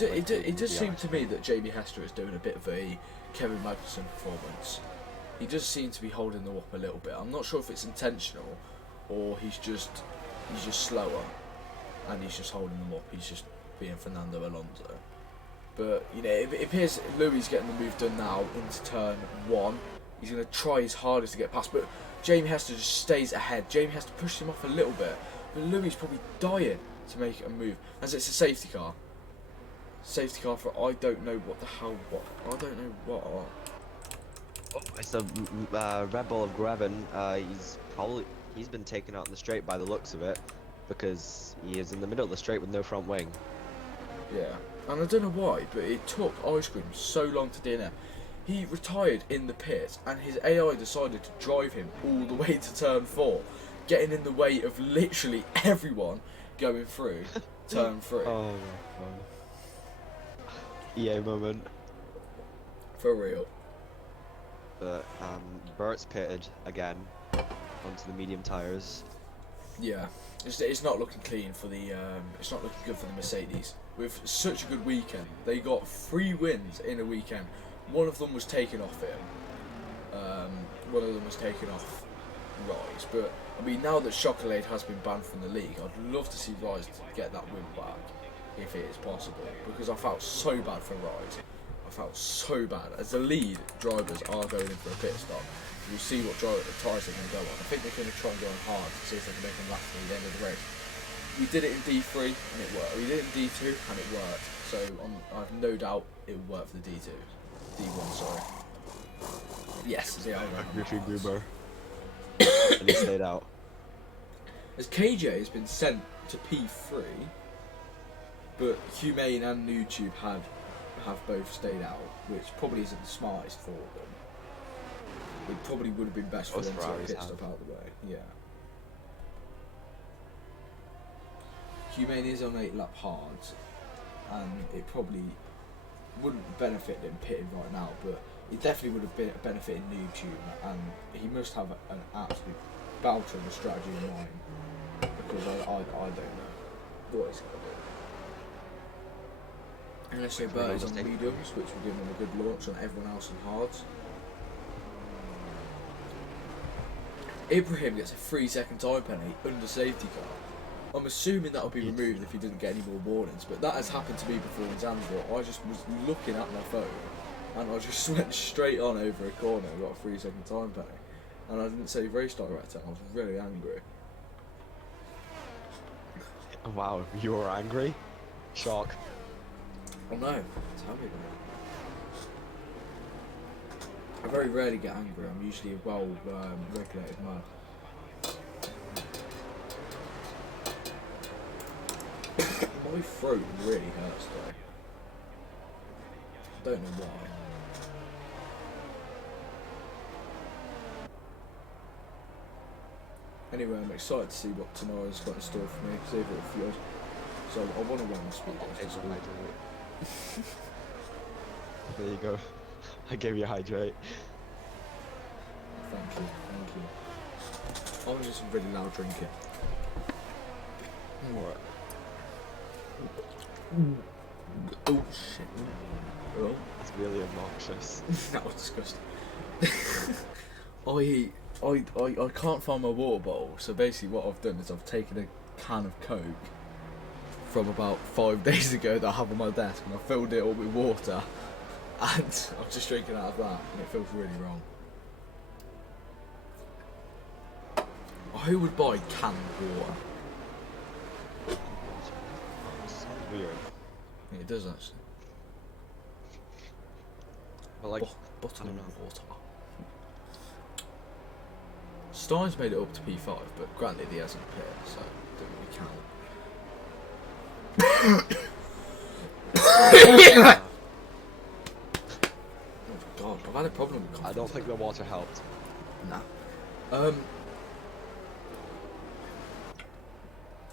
Yeah. It does seem to me that Jamie Hester is doing a bit of a Kevin Magnussen performance. He does seem to be holding them up a little bit. I'm not sure if it's intentional or he's just slower and he's just holding them up. He's just being Fernando Alonso. But you know, it appears Louis is getting the move done now into turn 1. He's going to try his hardest to get past, but Jamie Hester just stays ahead. Jamie Hester pushes him off a little bit, but Louis is probably dying to make a move, as it's a safety car. Safety car for I don't know what the hell what. I don't know what. Oh, it's the Red Bull of Greven. He's been taken out in the straight by the looks of it, because he is in the middle of the straight with no front wing. Yeah, and I don't know why, but it took Ice Cream so long to DNF. He retired in the pit, and his AI decided to drive him all the way to turn 4, getting in the way of literally everyone going through turn 3. Oh my god. EA moment. For real. But Bert's pitted again onto the medium tyres. Yeah, it's not looking clean for the. It's not looking good for the Mercedes. With such a good weekend, they got 3 wins in a weekend. One of them was taken off him. One of them was taken off Rise. But I mean, now that Chocolate has been banned from the league, I'd love to see Rise get that win back if it is possible. Because I felt so bad for Rise. I felt so bad. As the lead drivers are going in for a pit stop, we'll see what tyres they can go on. I think they're going to try and go on hard to see if they can make them last to the end of the race. We did it in D3 and it worked. We did it in D2 and it worked. So I have no doubt it will work for the D2. D1, sorry. Yes, yeah, I remember. Goofy Goober. And he stayed out. As KJ has been sent to P3, but Humane and NewTube have both stayed out, which probably isn't the smartest for them. It probably would have been best for Most them to Ferraris pit have. stop out of the way. Yeah. Humane is on 8-lap hards, and it probably wouldn't benefit them pitting right now, but it definitely would have been benefiting NewTube, and he must have an absolute belter of a strategy in mind, because I don't know what he's going to do. Unless they Bertie's on mediums, which will give him a good launch on everyone else on hards. Ibrahim gets a 3-second time penalty under safety car. I'm assuming that'll be removed if he didn't get any more warnings, but that has happened to me before in Zandvoort. I just was looking at my phone and I just went straight on over a corner and got a 3-second time penalty. And I didn't say race director, and I was really angry. Wow, you were angry? Shock. Oh no, tell me about it. I very rarely get angry, I'm usually a well regulated man. My throat really hurts though. Don't know why. Anyway, I'm excited to see what tomorrow's got in store for me, see if it'll flood. So I want to run the speed race. There you go. I gave you a hydrate. Thank you, thank you. I was just really loud drinking. What? Oh shit. Oh. It's really obnoxious. That was disgusting. I can't find my water bottle, so basically what I've done is I've taken a can of Coke from about 5 days ago that I have on my desk and I filled it up with water and I'm just drinking out of that and it feels really wrong. Who would buy canned water? Weird. It does actually. But like, Bottle I don't know. of water. Stein's made it up to P5, but granted he hasn't pit, so don't really count. Oh god, I've had a problem with I confidence. don't think the water helped. Nah.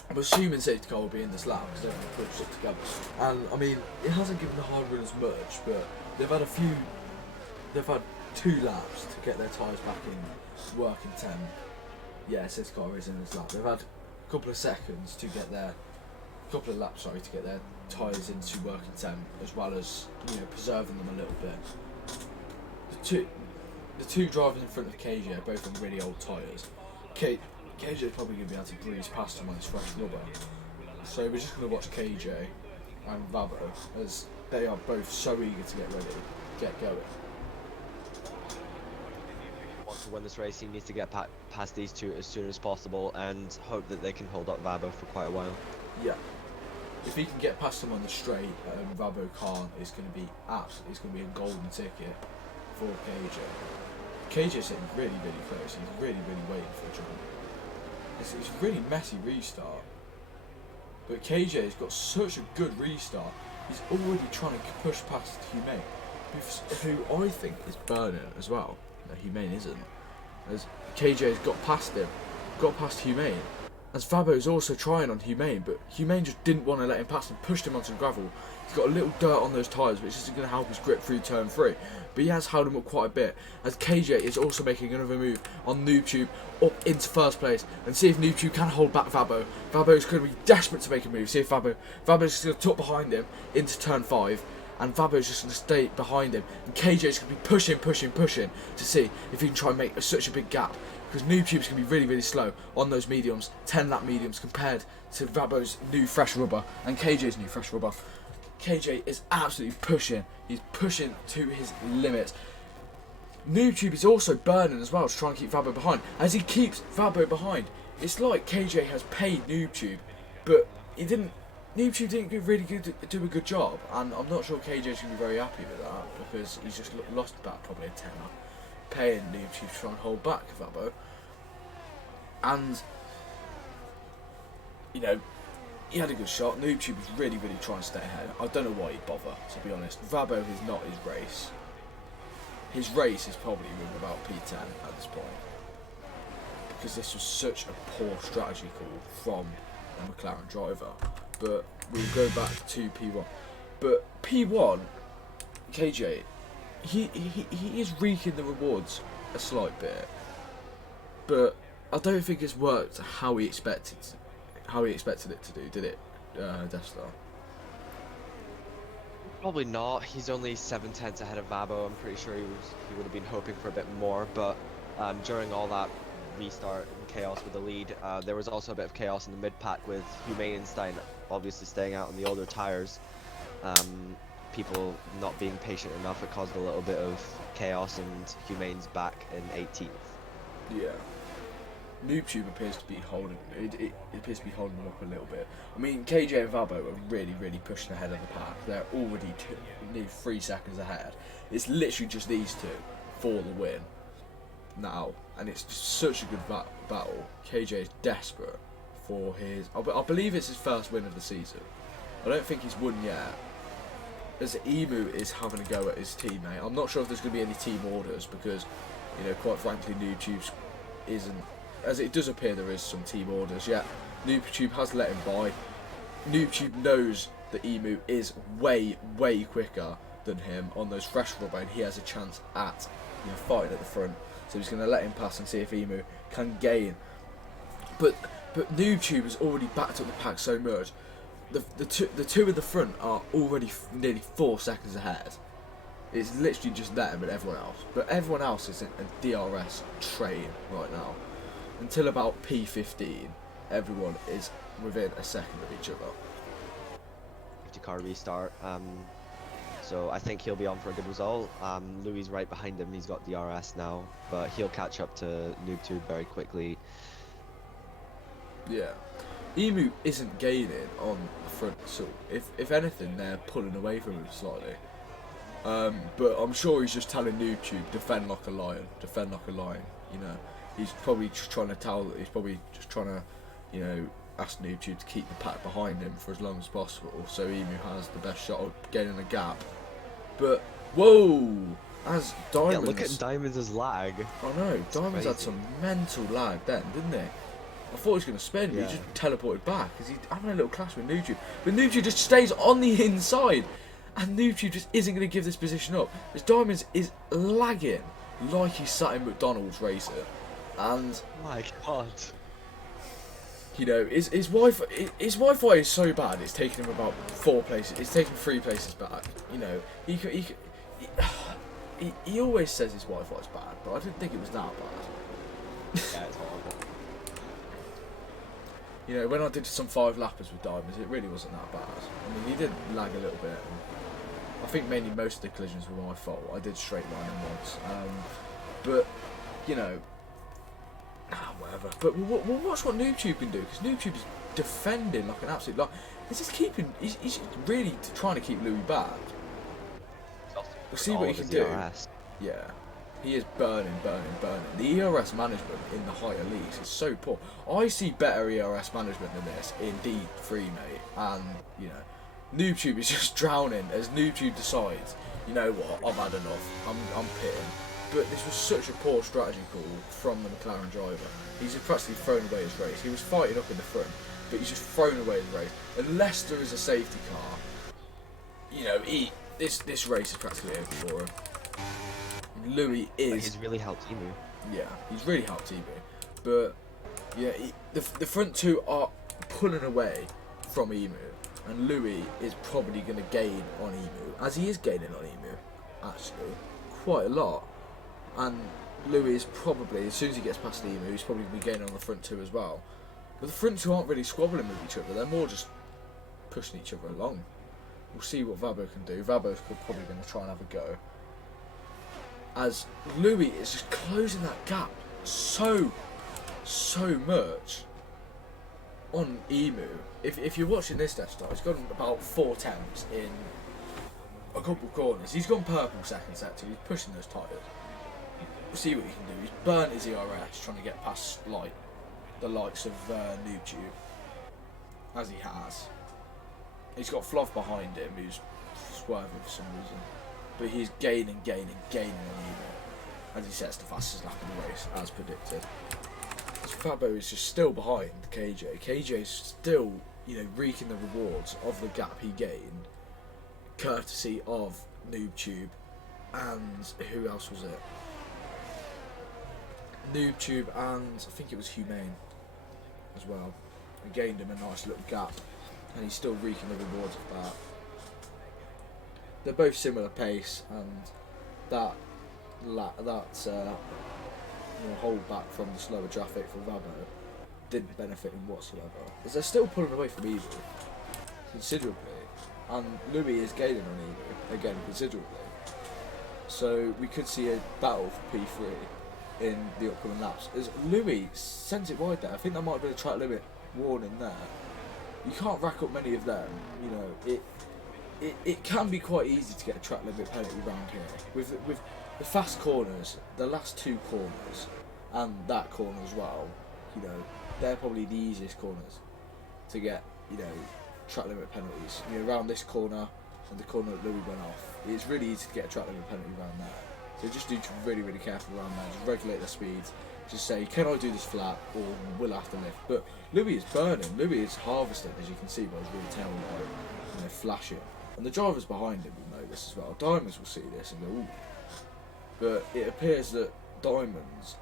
I'm assuming safety car will be in this lap because they've been pushed up together. And I mean, it hasn't given the hard runners much, but they've had 2 laps to get their tyres back in working temp. Yeah, safety car is in this lap. They've had a couple of seconds to get their, to get their tyres into working temp, as well as, preserving them a little bit. The two drivers in front of KJ are both on really old tyres. KJ is probably going to be able to breeze past him on his fresh rubber. So we're just going to watch KJ and Vabo as they are both so eager to get ready, get going. Want to win this race, he needs to get past these two as soon as possible and hope that they can hold up Vabo for quite a while. Yeah. If he can get past him on the straight, Vabo can't. It's going to be it's going to be a golden ticket for KJ. KJ's sitting really, really close. He's really, really waiting for a jump. It's a really messy restart. But KJ's got such a good restart. He's already trying to push past Humane, who I think is burning as well. No, Humane isn't. As KJ's got past Humane. As Fabo's also trying on Humane, but Humane just didn't want to let him pass and pushed him onto the gravel. He's got a little dirt on those tyres, which isn't going to help his grip through turn 3. But he has held him up quite a bit, as KJ is also making another move on NoobTube up into first place, and see if NoobTube can hold back Vabo. Vabo's going to be desperate to make a move. See if Vabo's just going to tuck behind him into turn 5, and Vabo's just going to stay behind him, and KJ's going to be pushing to see if he can try and make such a big gap. Because NoobTube's going to be really, really slow on those mediums, 10-lap mediums, compared to Vabo's new fresh rubber and KJ's new fresh rubber. KJ is absolutely pushing. He's pushing to his limits. NoobTube is also burning as well to try and keep Vabo behind. As he keeps Vabo behind, it's like KJ has paid NoobTube, but he didn't Noob didn't do a good job, and I'm not sure KJ's going to be very happy with that, because he's just lost about probably a tenner, paying Noob to try and hold back Vabo. And, you know, he had a good shot. Noob was really trying to stay ahead. I don't know why he'd bother, to be honest. Vabo is not his race. His race is probably with about P10 at this point, because this was such a poor strategy call from a McLaren driver. But we'll go back to P1. But P1, KJ, he is reaping the rewards a slight bit, but I don't think it's worked how he expected it to do. Did it, Destar? Probably not. He's only 7/10 ahead of Vabo. I'm pretty sure he would have been hoping for a bit more. But during all that restart and chaos with the lead, there was also a bit of chaos in the mid pack with Humanenstein obviously staying out on the older tires. People not being patient enough. It caused a little bit of chaos, and Humane's back in 18th. Yeah. Noob appears to be holding it appears to be holding them up a little bit. I mean, KJ and Vabo are really pushing ahead of the pack. They're already nearly 3 seconds ahead. It's literally just these two for the win now, and it's just such a good battle. KJ is desperate for his. I believe it's his first win of the season. I don't think he's won yet, as Emu is having a go at his teammate. I'm not sure if there's going to be any team orders, because, you know, quite frankly, Noob isn't. As it does appear there is some team orders, yet Noob has let him by. Noob knows that Emu is way quicker than him on those fresh rubber, and he has a chance at, you know, fighting at the front. So he's going to let him pass and see if Emu can gain. But Noob has already backed up the pack so much. The two in the front are already nearly 4 seconds ahead. It's literally just them and everyone else. But everyone else is in a DRS train right now. Until about P15, everyone is within a second of each other. 50-car restart. So I think he'll be on for a good result. Louis right behind him. He's got DRS now, but he'll catch up to Noob very quickly. Yeah. Emu isn't gaining on the front, so if anything, they're pulling away from him slightly. But I'm sure he's just telling Noob defend like a lion, you know. He's probably just trying to you know, ask Noob to keep the pack behind him for as long as possible, so Emu has the best shot of gaining a gap. But, whoa! As Diamonds... Yeah, look at Diamonds' lag. I know, Diamonds had some mental lag then, didn't he? I thought he was going to spin, but he just teleported back, because he's having a little clash with Noob. But Noob just stays on the inside, and Noob just isn't going to give this position up. Because Diamonds is lagging like he's sat in McDonald's racing. And my God, you know, his Wi-Fi is so bad. It's taken him about 4 places. It's taken 3 places back. You know, he always says his Wi-Fi is bad, but I didn't think it was that bad. Yeah, it's horrible. You know, when I did some 5 lappers with Diamonds, it really wasn't that bad. I mean, he did lag a little bit. I think mainly most of the collisions were my fault. I did straight line him once, but you know. Whatever. But we'll watch what Noob can do, because Noob is defending like an absolute. Like, he's really trying to keep Louis back. We'll see what he can do. Yeah, he is burning. The ERS management in the higher leagues is so poor. I see better ERS management than this in D3, mate. And you know, Noob is just drowning as Noob decides, you know what, I've had enough. I'm pitting. But this was such a poor strategy call from the McLaren driver. He's practically thrown away his race. He was fighting up in the front, but he's just thrown away his race. Unless there is a safety car, you know, this race is practically over for him. Louis is. But he's really helped Emu. Yeah, he's really helped Emu. But yeah, the front two are pulling away from Emu, and Louis is probably going to gain on Emu, as he is gaining on Emu, actually, quite a lot. And Louis is probably, as soon as he gets past Emu, he's probably going to be gaining on the front two as well. But the front two aren't really squabbling with each other, they're more just pushing each other along. We'll see what Vabo can do. Vabo's probably going to try and have a go, as Louis is just closing that gap so much. on Emu, if you're watching this Death Star, he's gone about 4 attempts in a couple corners. He's gone purple second sector. He's pushing those tyres. We'll see what he can do. He's burnt his ERS trying to get past like the likes of Noob Tube, as he has. He's got Fluff behind him, who's swerving for some reason, but he's gaining on Emu as he sets the fastest lap in the race, as predicted. Fabo is just still behind KJ. KJ is still, reaping the rewards of the gap he gained, courtesy of NoobTube, and who else was it? NoobTube and I think it was Humane as well. He gained him a nice little gap, and he's still reaping the rewards of that. They're both similar pace, and that hold back from the slower traffic for Vabo didn't benefit him whatsoever, as they're still pulling away from Evo considerably, and Louis is gaining on Evo again considerably. So we could see a battle for P3 in the upcoming laps, as Louis sends it wide there. I think that might have been a track limit warning there. You can't rack up many of them. It can be quite easy to get a track limit penalty round here with the fast corners, the last 2 corners, and that corner as well. They're probably the easiest corners to get, track limit penalties. Around this corner and the corner that Louis went off, it's really easy to get a track limit penalty around there. So just be really, really careful around there. Just regulate their speeds. Just say, can I do this flat, or will I have to lift? But Louis is burning. Louis is harvesting, as you can see by his rear tail light, flashing. And the drivers behind him will know this as well. Diamonds will see this and go, ooh. But it appears that Diamonds,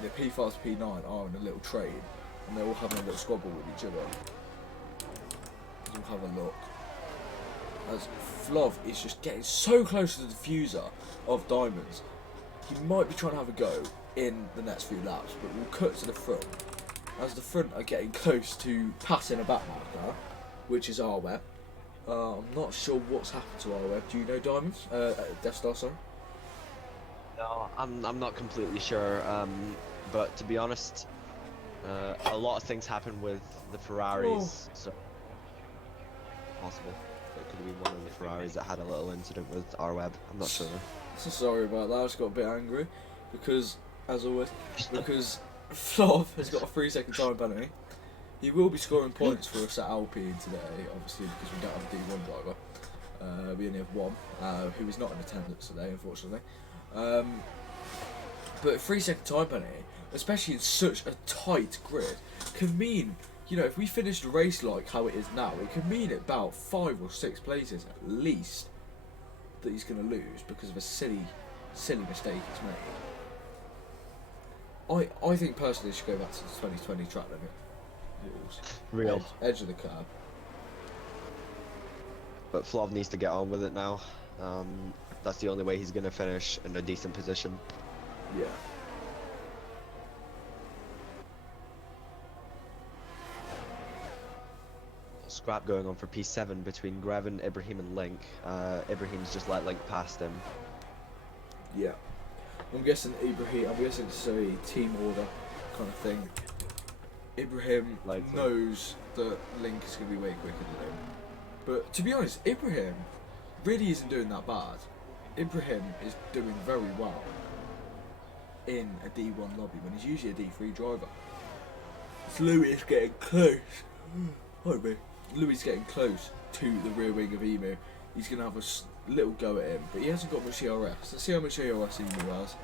the P5 to P9, are in a little trade, and they're all having a little squabble with each other. We'll have a look. As Flov is just getting so close to the diffuser of Diamonds, he might be trying to have a go in the next few laps, but we'll cut to the front, as the front are getting close to passing a back marker, which is our web. I'm not sure what's happened to our web. Do you know Diamonds? Death Star, sorry? No, I'm not completely sure, but to be honest, a lot of things happen with the Ferraris, so possible. It could be one of the Ferraris that had a little incident with our web. I'm not sure. So sorry about that. I just got a bit angry because, as always, Flov has got a 3-second time penalty. He will be scoring points for us at Alpine today, obviously, because we don't have a D1 driver. We only have one, who is not in attendance today, unfortunately. But a 3-second time penalty, especially in such a tight grid, can mean, if we finish the race like how it is now, it can mean about 5 or 6 places at least that he's going to lose because of a silly mistake he's made. I think personally it should go back to the 2020 track limit rules. Real. Edge of the curb. But Flov needs to get on with it now. That's the only way he's going to finish in a decent position. Yeah. Scrap going on for P7 between Grevin, Ibrahim and Link. Ibrahim's just let Link past him. Yeah. I'm guessing it's a team order kind of thing. Ibrahim knows that Link is going to be way quicker than him. But to be honest, Ibrahim really isn't doing that bad. Ibrahim is doing very well in a D1 lobby when he's usually a D3 driver. It's Louis is getting close. Louis is getting close to the rear wing of Emu. He's going to have a little go at him, but he hasn't got much ERS. Let's see how much ERS Emu has.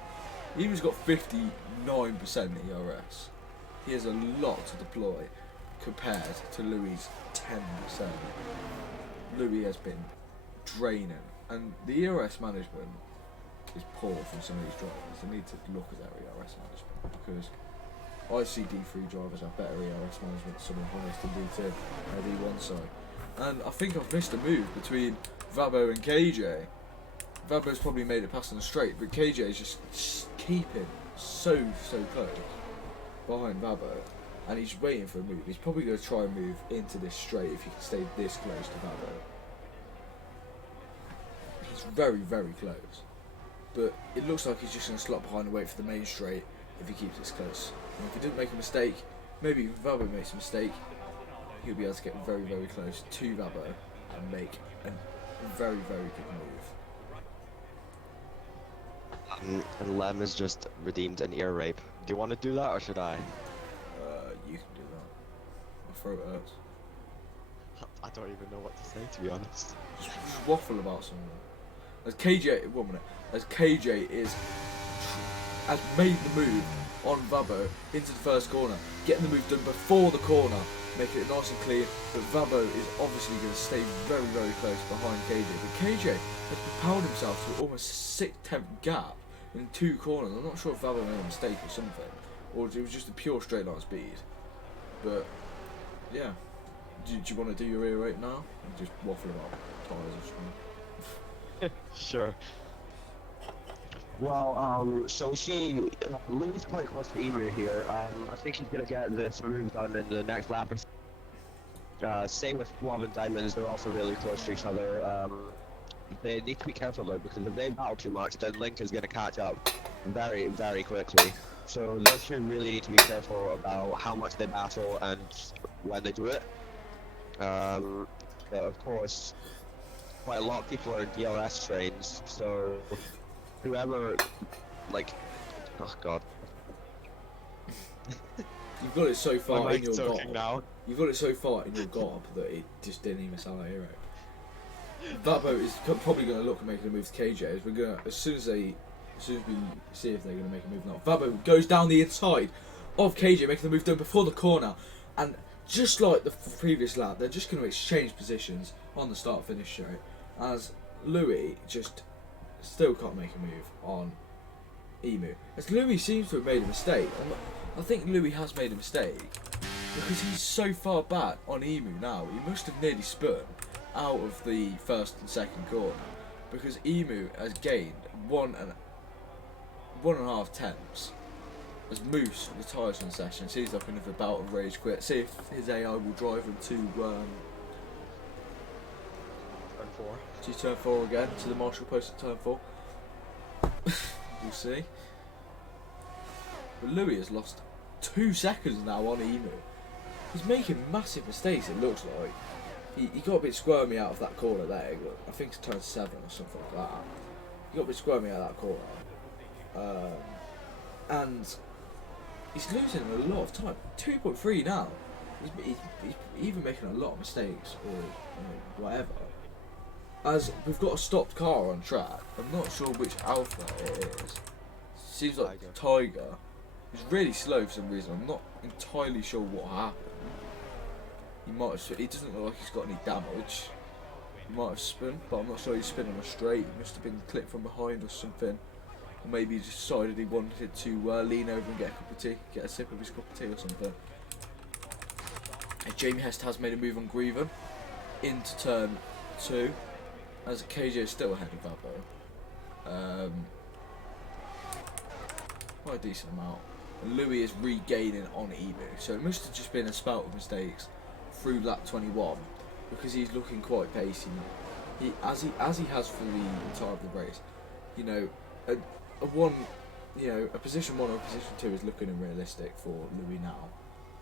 Emu's got 59% ERS. He has a lot to deploy compared to Louis' 10%. Louis has been draining, and the ERS management is poor from some of these drivers. They need to look at their ERS management, because I see D3 drivers have better ERS management than some of them to D2 and D1 side. And I think I've missed a move between Vabo and KJ. Vabo's probably made it past on the straight, but KJ is just keeping so close behind Vabo, and he's waiting for a move. He's probably going to try and move into this straight if he can stay this close to Vabo. He's very close, but it looks like he's just going to slot behind and wait for the main straight if he keeps this close. And if he doesn't make a mistake, maybe if Vabo makes a mistake, he'll be able to get very, very close to Vabo and make a very, very good move. And Lem has just redeemed an ear rape. Do you want to do that, or should I? You can do that. My throat hurts. I don't even know what to say, to be honest. Just waffle about something. As KJ, 1 minute. As KJ has made the move on Vabo into the first corner, getting the move done before the corner, making it nice and clean. But Vabo is obviously going to stay very, very close behind KJ. But KJ has propelled himself to almost 6/10 gap in 2 corners. I'm not sure if Vabo made a mistake or something, or it was just a pure straight line speed. But yeah, do you want to do your ear rape now? And just waffle about tyres or something. Sure. Well, so Louis quite close to Emu here. I think he's gonna get this move done in the next lap. Same with Flav and Diamonds, they're also really close to each other. They need to be careful though, because if they battle too much, then Link is gonna catch up very, very quickly. So they should really need to be careful about how much they battle and when they do it. But of course, quite a lot of people are in DRS trains, so whoever, like, oh god. You've got it so far in your gob. now. You've got it so far in your gob that it just didn't even sound like ear rape. Vabo is probably going to look at making a move to KJ. As soon as we see if they're going to make a move now. Vabo goes down the inside of KJ, making the move done before the corner, and just like the previous lap, they're just going to exchange positions on the start-finish straight, as Louis just still can't make a move on Emu. As Louis seems to have made a mistake. I think Louis has made a mistake because he's so far back on Emu now. He must have nearly spun out of the first and second corner, because Emu has gained 1.5 tenths. As Moose retires from the session, so he's like another bout of rage quit. See if his AI will drive him to Turn 4. to turn 4 again, to the marshal post at turn 4. We'll see. But Louis has lost 2 seconds now on Emu. He's making massive mistakes, it looks like. He got a bit squirmy out of that corner there. I think it's turn 7 or something like that. He got a bit squirmy out of that corner. And he's losing a lot of time. 2.3 now. He's even making a lot of mistakes or whatever. As we've got a stopped car on track. I'm not sure which Alpha it is. Seems like Tiger. He's really slow for some reason. I'm not entirely sure what happened. He doesn't look like he's got any damage. He might have spun, but I'm not sure he's spinning on a straight. He must have been clipped from behind or something. Or maybe he decided he wanted to lean over and get a cup of tea, get a sip of his cup of tea or something. And Jamie Hest has made a move on Grieven into turn 2, as KJ is still ahead of Vabo. Quite a decent amount. And Louis is regaining on Emu, so it must have just been a spout of mistakes through lap 21, because he's looking quite pacey now. As he has for the entire of the race. You know, a position 1 or a position 2 is looking unrealistic for Louis now.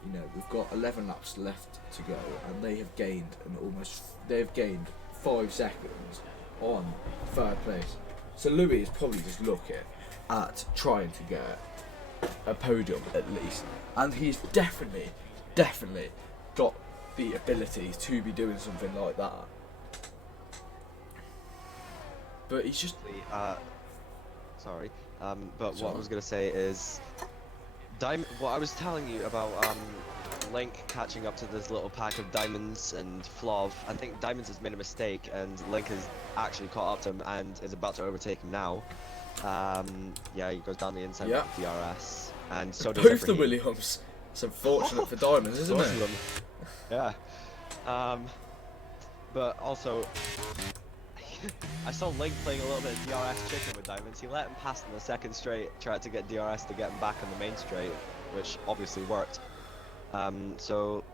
You know, we've got 11 laps left to go, and they have gained 5 seconds on 3rd place. So Louis is probably just looking at trying to get a podium at least, and he's definitely got the ability to be doing something like that. But he's just Sorry. But what I was gonna say is, what I was telling you about Link catching up to this little pack of Diamonds and Flav. I think Diamonds has made a mistake, and Link has actually caught up to him and is about to overtake him now. Yeah, he goes down the inside with the DRS, and so does both the Ibrahim. Williams. It's unfortunate for Diamonds, isn't Both it? of them. Yeah. But also, I saw Link playing a little bit of DRS chicken with Diamonds. He let him pass in the second straight, tried to get DRS to get him back on the main straight, which obviously worked. So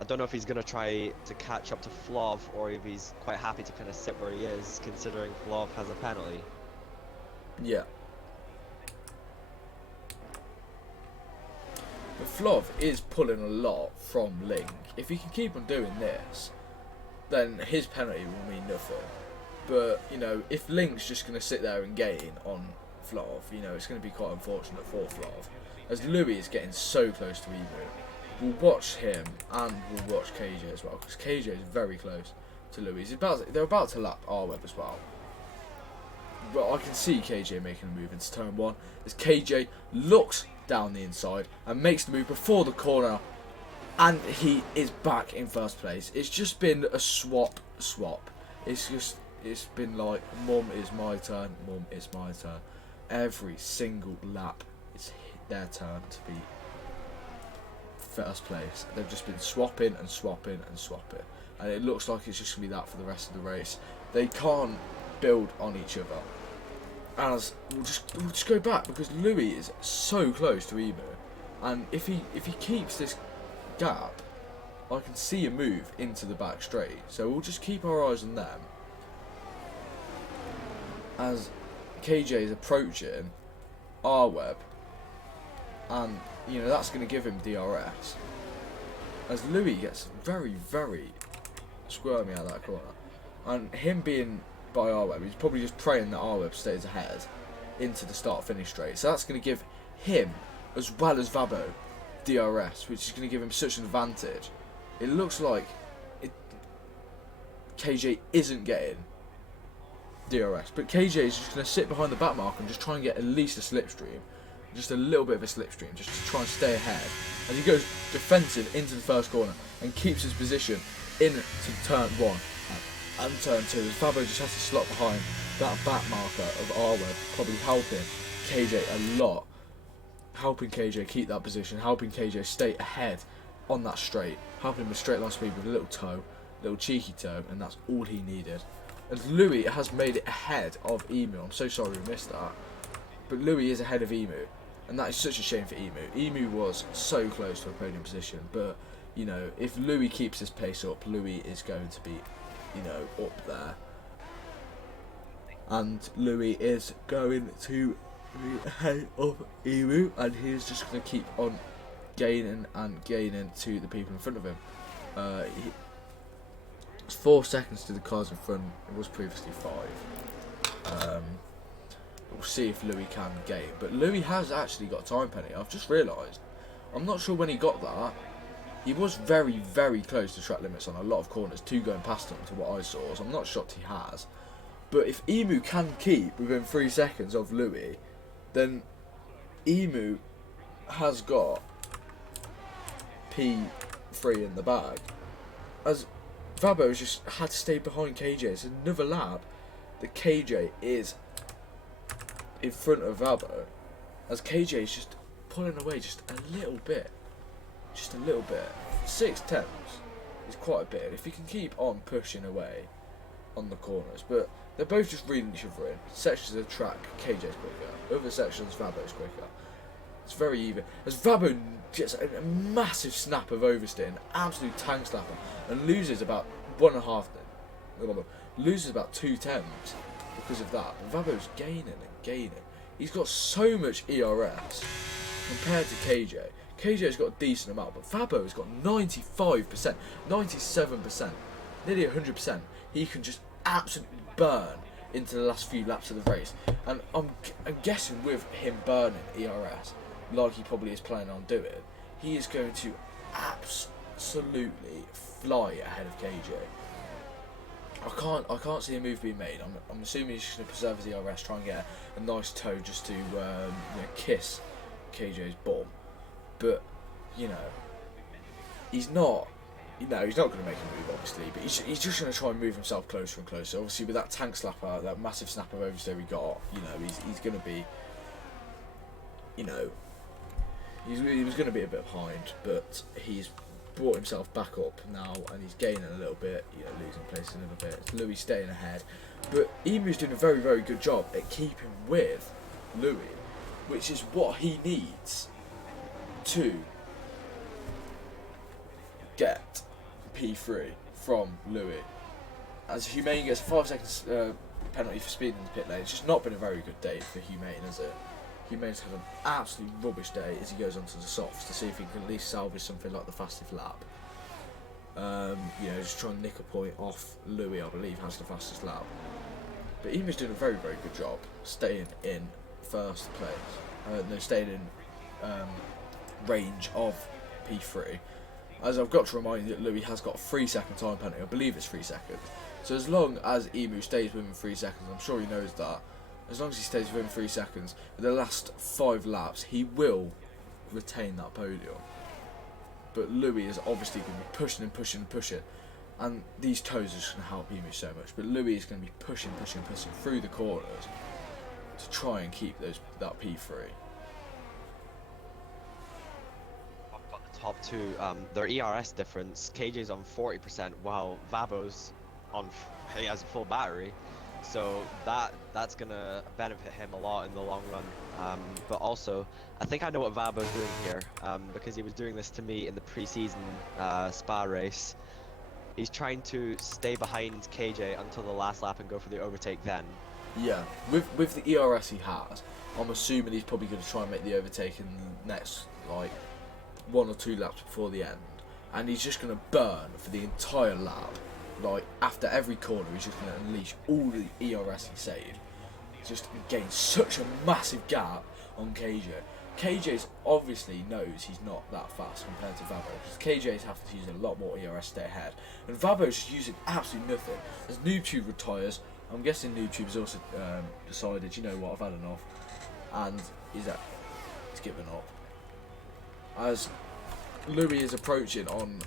I don't know if he's going to try to catch up to Flav, or if he's quite happy to kind of sit where he is, considering Flav has a penalty. Yeah. Flov is pulling a lot from Link. If he can keep on doing this, then his penalty will mean nothing. But, you know, if Link's just going to sit there and gain on Flov, you know, it's going to be quite unfortunate for Flov. As Louis is getting so close to Emu. We'll watch him and we'll watch KJ as well, because KJ is very close to Louis. They're about to lap R-Web as well. But I can see KJ making a move into turn 1 as KJ looks down the inside and makes the move before the corner, and he is back in first place. It's just been a swap. It's been like, mum, it's my turn, mum, it's my turn. Every single lap it's their turn to be first place. They've just been swapping and swapping and swapping, and it looks like it's just going to be that for the rest of the race. They can't build on each other. As we'll just go back, because Louis is so close to Emu, and if he keeps this gap, I can see a move into the back straight. So we'll just keep our eyes on them as KJ is approaching R-Web, and you know that's going to give him DRS. As Louis gets very, very squirmy out of that corner, and him being by R-Web, he's probably just praying that R-Web stays ahead into the start-finish straight. So that's going to give him, as well as Vabo, DRS, which is going to give him such an advantage. It looks like KJ isn't getting DRS, but KJ is just going to sit behind the back mark and just try and get at least a slipstream, just a little bit of a slipstream, just to try and stay ahead. As he goes defensive into the first corner and keeps his position into turn 1. And turn 2, as Fabo just has to slot behind that back marker of R-Web, probably helping KJ a lot. Helping KJ keep that position, helping KJ stay ahead on that straight, helping him with straight line speed with a little toe, little cheeky toe, and that's all he needed. And Louis has made it ahead of Emu. I'm so sorry we missed that. But Louis is ahead of Emu, and that is such a shame for Emu. Emu was so close to a podium position, but, you know, if Louis keeps his pace up, Louis is going to be, you know, up there, and Louis is going to be ahead of Emu, and he's just going to keep on gaining and gaining to the people in front of him. It's 4 seconds to the cars in front. It was previously 5. We'll see if Louis can gain, but Louis has actually got a time penalty. I've just realised. I'm not sure when he got that. He was very, very close to track limits on a lot of corners, 2 going past him to what I saw, so I'm not shocked he has. But if Emu can keep within 3 seconds of Louis, then Emu has got P3 in the bag. As Vabo has just had to stay behind KJ. It's another lap that KJ is in front of Vabo, as KJ is just pulling away just a little bit. Just a little bit. 6 tenths is quite a bit. If he can keep on pushing away on the corners, but they're both just reading each other in. Sections of the track, KJ's quicker. Other sections, Vabo's quicker. It's very even. As Vabo gets a massive snap of oversteer, an absolute tank slapper, and loses about 1.5. Loses about 2 tenths because of that. And Vabo's gaining and gaining. He's got so much ERS compared to KJ. KJ's got a decent amount, but Fabo's got 95%, 97%, nearly 100%. He can just absolutely burn into the last few laps of the race. And I'm guessing with him burning ERS, like he probably is planning on doing, he is going to absolutely fly ahead of KJ. I can't see a move being made. I'm assuming he's just going to preserve his ERS, try and get a nice toe just to kiss KJ's bum. But, you know, he's not going to make a move, obviously, but he's just going to try and move himself closer and closer. Obviously, with that tank slapper, that massive snap of oversteer we got, you know, he's going to be, you know, he was going to be a bit behind, but he's brought himself back up now, and he's gaining a little bit, you know, losing place a little bit. Louis staying ahead, but Emu's doing a very, very good job at keeping with Louis, which is what he needs to get P3 from Louis. As Humane gets a 5 seconds penalty for speeding in the pit lane. It's just not been a very good day for Humane, has it? Humaine's had an absolute rubbish day as he goes onto the softs to see if he can at least salvage something like the fastest lap. You know, just try and nick a point off Louis, I believe, has the fastest lap. But Emu's doing a very, very good job staying in first place. No, staying in range of P3. As I've got to remind you that Louis has got a 3-second time penalty. I believe it's 3 seconds. So as long as Emu stays within 3 seconds, I'm sure he knows that. As long as he stays within 3 seconds, for the last 5 laps, he will retain that podium. But Louis is obviously going to be pushing and pushing and pushing. And these toes are just going to help Emu so much. But Louis is going to be pushing through the corners to try and keep that P3. I've got the top two, their ERS difference. KJ's on 40%, while Vabo's he has a full battery. So that's gonna benefit him a lot in the long run. But also, I think I know what Vabo's doing here, because he was doing this to me in the pre-season Spa race. He's trying to stay behind KJ until the last lap and go for the overtake then. Yeah, with the ERS he has, I'm assuming he's probably going to try and make the overtake in the next, like, 1 or 2 laps before the end. And he's just going to burn for the entire lap. Like, after every corner, he's just going to unleash all the ERS he saved. Just gain such a massive gap on KJ. KJ's obviously knows he's not that fast compared to Vabo, because KJ's having to use a lot more ERS to stay ahead. And Vabo's just using absolutely nothing. As NoobTube retires, I'm guessing NoobTube's also decided, you know what, I've had enough. And he's given up. As Louis is approaching on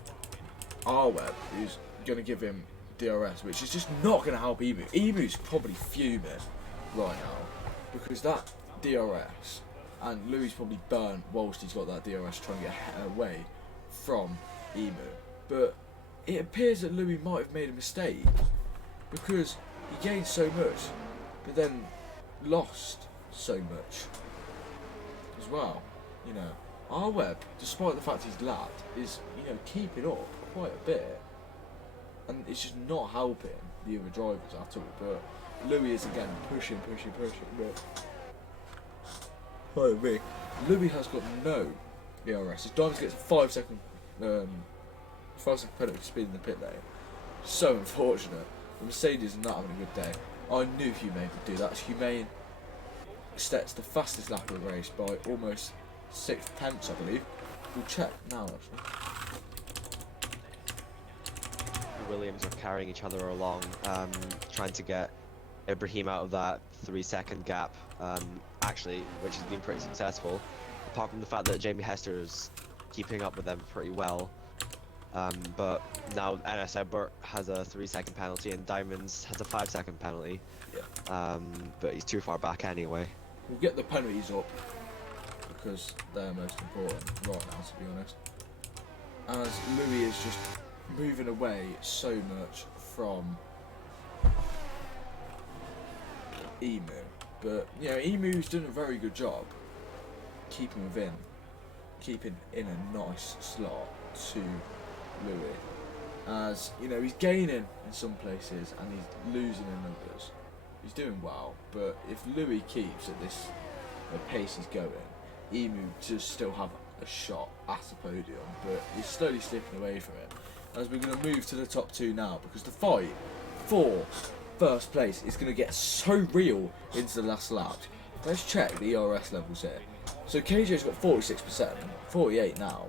R-Web, who's going to give him DRS, which is just not going to help Emu. Emu's probably fuming right now because that DRS, and Louis probably burnt whilst he's got that DRS trying to get away from Emu. But it appears that Louis might have made a mistake because he gained so much but then lost so much as well. You know, our web, despite the fact he's lapped, is, you know, keeping up quite a bit. And it's just not helping the other drivers at all. But Louis is again pushing. But Louis has got no ERS. His Diamonds gets a 5 second penalty for speed in the pit lane. So unfortunate. The Mercedes is not having a good day. I knew Humane would do that. Humane sets the fastest lap of the race by almost 6 tenths, I believe. We'll check now actually. Williams are carrying each other along, trying to get Ibrahim out of that 3 second gap, actually, which has been pretty successful, apart from the fact that Jamie Hester is keeping up with them pretty well. But now NS Ebert has a 3 second penalty and Diamonds has a 5 second penalty. Yeah. But he's too far back anyway. We'll get the penalties up because they're most important right now, to be honest. As Louis is just moving away so much from Emu, but you know, Emu's doing a very good job keeping in a nice slot to Louis. As you know, he's gaining in some places and he's losing in others. He's doing well, but if Louis keeps at this pace he's going, Emu does still have a shot at the podium, but he's slowly slipping away from it. As we're going to move to the top 2 now, because the fight for first place is going to get so real into the last lap. Let's check the ERS levels here. So KJ's got 46%, 48 now.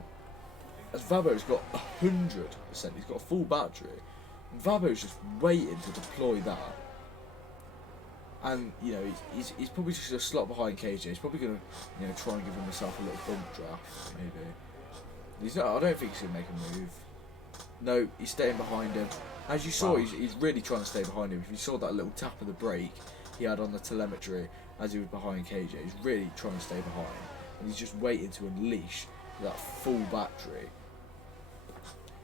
As Vabo's got 100%, he's got a full battery. And Vabo's just waiting to deploy that. And you know, he's probably just going to slot behind KJ. He's probably going to, you know, try and give himself a little bump draft, maybe. He's not. I don't think he's going to make a move. No, he's staying behind him. As you saw, he's really trying to stay behind him. If you saw that little tap of the brake he had on the telemetry as he was behind KJ, he's really trying to stay behind. And he's just waiting to unleash that full battery.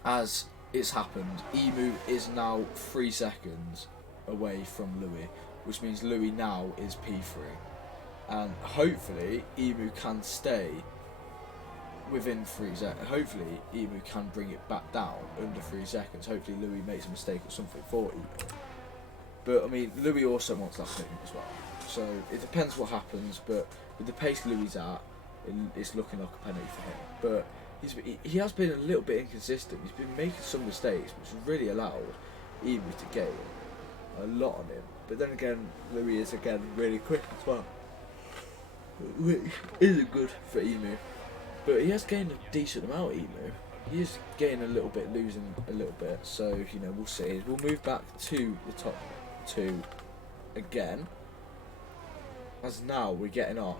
As it's happened, Emu is now 3 seconds away from Louis, which means Louis now is P3. And hopefully, Emu can stay within 3 seconds. Hopefully, Emu can bring it back down under 3 seconds. Hopefully, Louis makes a mistake or something for Emu. But I mean, Louis also wants that podium as well. So it depends what happens. But with the pace Louis at, it's looking like a penalty for him. But he has been a little bit inconsistent. He's been making some mistakes, which has really allowed Emu to gain a lot on him. But then again, Louis is again really quick as well, which isn't good for Emu. But he has gained a decent amount, Emu. He is gaining a little bit, losing a little bit. So, we'll see. We'll move back to the top two again, as now we're getting on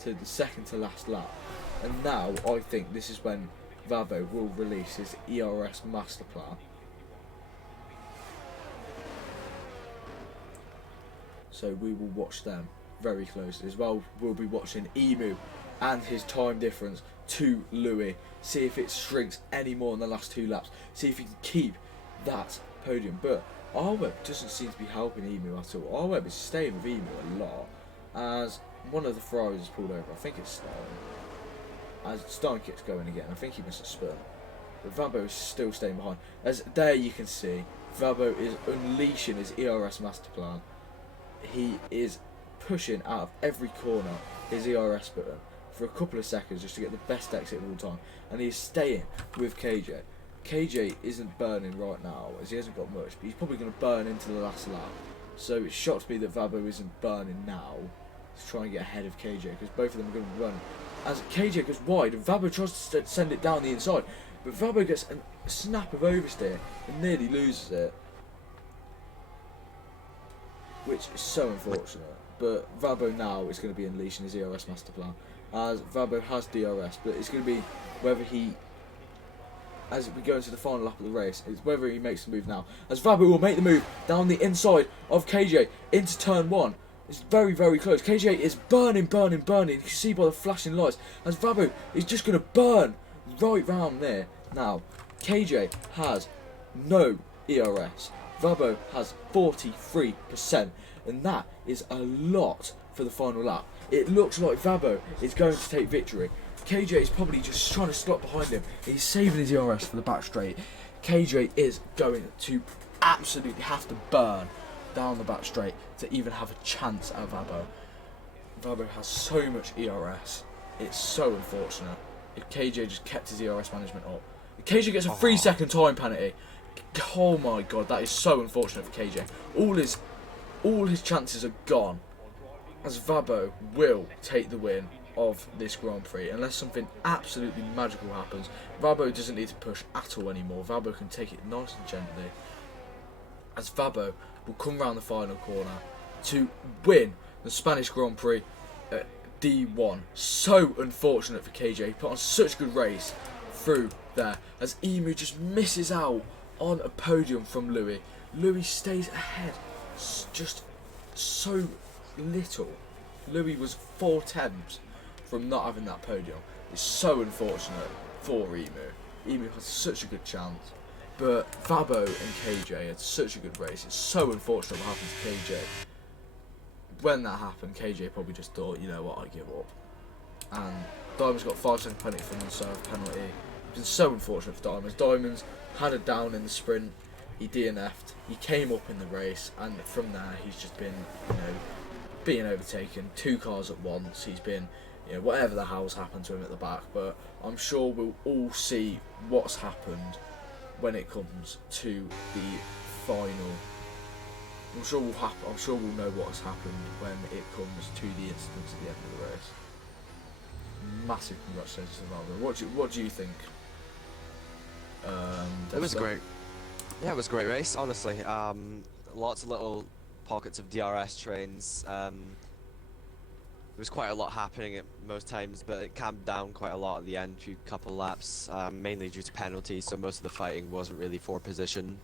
to the second to last lap. And now I think this is when Vabo will release his ERS master plan. So we will watch them very closely as well. We'll be watching Emu and his time difference to Louis. See if it shrinks any more in the last 2 laps. See if he can keep that podium. But Arweb doesn't seem to be helping Emu at all. Arweb is staying with Emu a lot. As one of the Ferraris has pulled over. I think it's Stein. As Stein keeps going again. I think he missed a spin. But Vabo is still staying behind. As there you can see, Vabo is unleashing his ERS master plan. He is pushing out of every corner his ERS button for a couple of seconds just to get the best exit of all time, and he's staying with KJ. KJ isn't burning right now as he hasn't got much, but he's probably going to burn into the last lap. So it shocks me that Vabo isn't burning now to try and get ahead of KJ, because both of them are going to be running. As KJ goes wide and Vabo tries to send it down the inside, but Vabo gets a snap of oversteer and nearly loses it, which is so unfortunate. But Vabo now is going to be unleashing his ERS master plan, as Vabo has DRS, but it's going to be whether he, as we go into the final lap of the race, it's whether he makes the move now. As Vabo will make the move down the inside of KJ into turn 1. It's very, very close. KJ is burning. You can see by the flashing lights, as Vabo is just going to burn right round there. Now, KJ has no ERS. Vabo has 43%, and that is a lot for the final lap. It looks like Vabo is going to take victory. KJ is probably just trying to slot behind him. He's saving his ERS for the back straight. KJ is going to absolutely have to burn down the back straight to even have a chance at Vabo. Vabo has so much ERS. It's so unfortunate. If KJ just kept his ERS management up. If KJ gets a 3-second time penalty. Oh my god, that is so unfortunate for KJ. All his chances are gone, as Vabo will take the win of this Grand Prix unless something absolutely magical happens. Vabo doesn't need to push at all anymore. Vabo can take it nice and gently, as Vabo will come round the final corner to win the Spanish Grand Prix at D1. So unfortunate for KJ. He put on such a good race through there, as Emu just misses out on a podium from Louis. Louis stays ahead just so little. Louis was 4 tenths from not having that podium. It's so unfortunate for Emu. Emu has such a good chance, but Vabo and KJ had such a good race. It's so unfortunate what happened to KJ. When that happened, KJ probably just thought, you know what, I give up. And Diamond's got 5-second penalty for an unserved penalty. It's been so unfortunate for Diamonds. Diamonds had a down in the sprint. He DNF'd. He came up in the race, and from there he's just been, being overtaken. 2 cars at once. He's been, whatever the hell's happened to him at the back. But I'm sure we'll all see what's happened when it comes to the final. I'm sure we'll know what has happened when it comes to the incidents at the end of the race. Massive congratulations to Vabo. What do you think? It was great. Yeah, it was a great race, honestly. Lots of little pockets of DRS trains. There was quite a lot happening at most times, but it calmed down quite a lot at the end, few couple laps, mainly due to penalties, so most of the fighting wasn't really for position.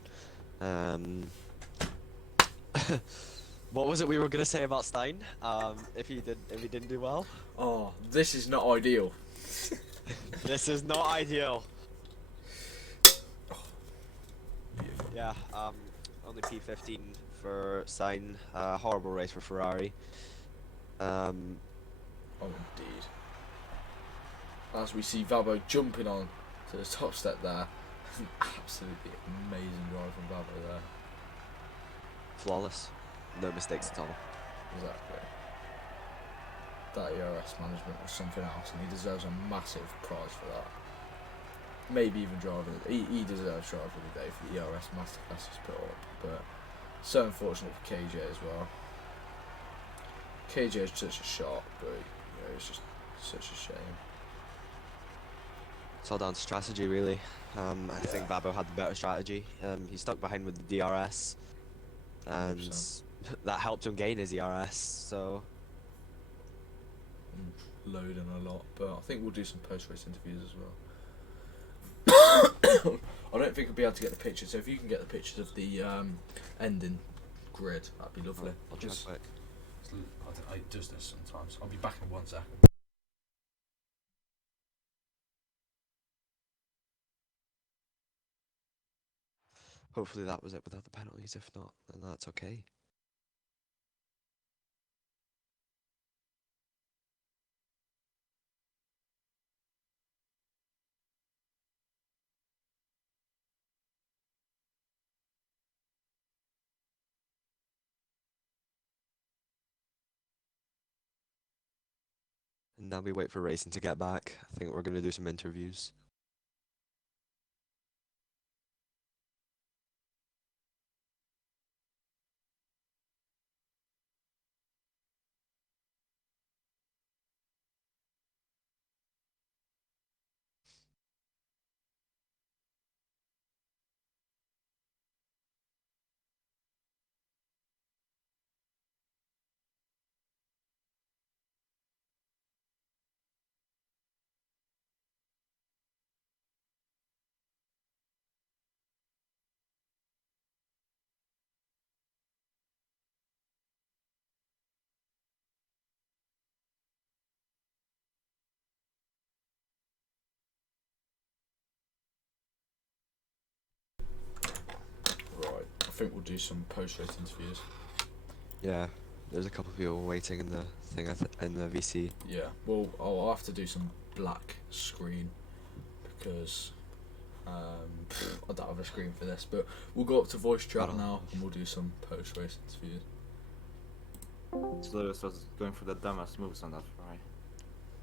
What was it we were going to say about Stein, if he didn't do well? Oh, this is not ideal. This is not ideal. Yeah, only P15 for Stein. Horrible race for Ferrari. Oh, indeed. As we see Vabo jumping on to the top step there. It's an absolutely amazing drive from Vabo there. Flawless. No mistakes at all. Exactly. that ERS management was something else, and he deserves a massive prize for that. Maybe even driver. He deserves driver of the day for the ERS masterclass he's put up, but so unfortunate for KJ as well. KJ is such a shot, but it's just such a shame. It's all down to strategy, really. I think Babo had the better strategy. He stuck behind with the DRS, and 100%. that helped him gain his ERS. So Loading a lot, but I think we'll do some post-race interviews as well. I don't think we'll be able to get the pictures, so if you can get the pictures of the ending grid, that'd be lovely. I'll try quick. I does this sometimes. I'll be back in 1 second. Hopefully that was it without the penalties. If not, then that's okay. And now we wait for racing to get back. I think we're going to do some interviews. Right, I think we'll do some post-race interviews. Yeah, there's a couple of people waiting in the thing in the VC. Yeah, well, I'll have to do some black screen because I don't have a screen for this, but we'll go up to voice chat now and we'll do some post-race interviews. So Lewis was going for the dumbest moves on that fry.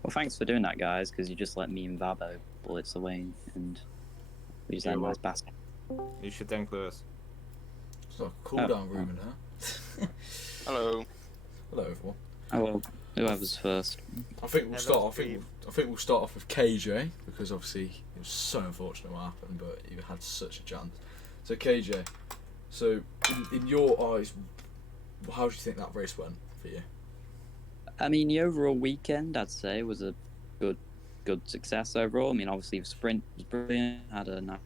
Well, thanks for doing that, guys, because you just let me and Vabo bullets away, and we just had a nice basket. You should thank Lewis. It's like a cool-down room in here. Hello. Hello, everyone. Oh well, whoever's first. I think we'll start. I think we'll start off with KJ because obviously it was so unfortunate what happened, but you had such a chance. So KJ, so in your eyes, how do you think that race went for you? I mean, the overall weekend, I'd say, was a good success overall. I mean, obviously the sprint was brilliant. Had a nice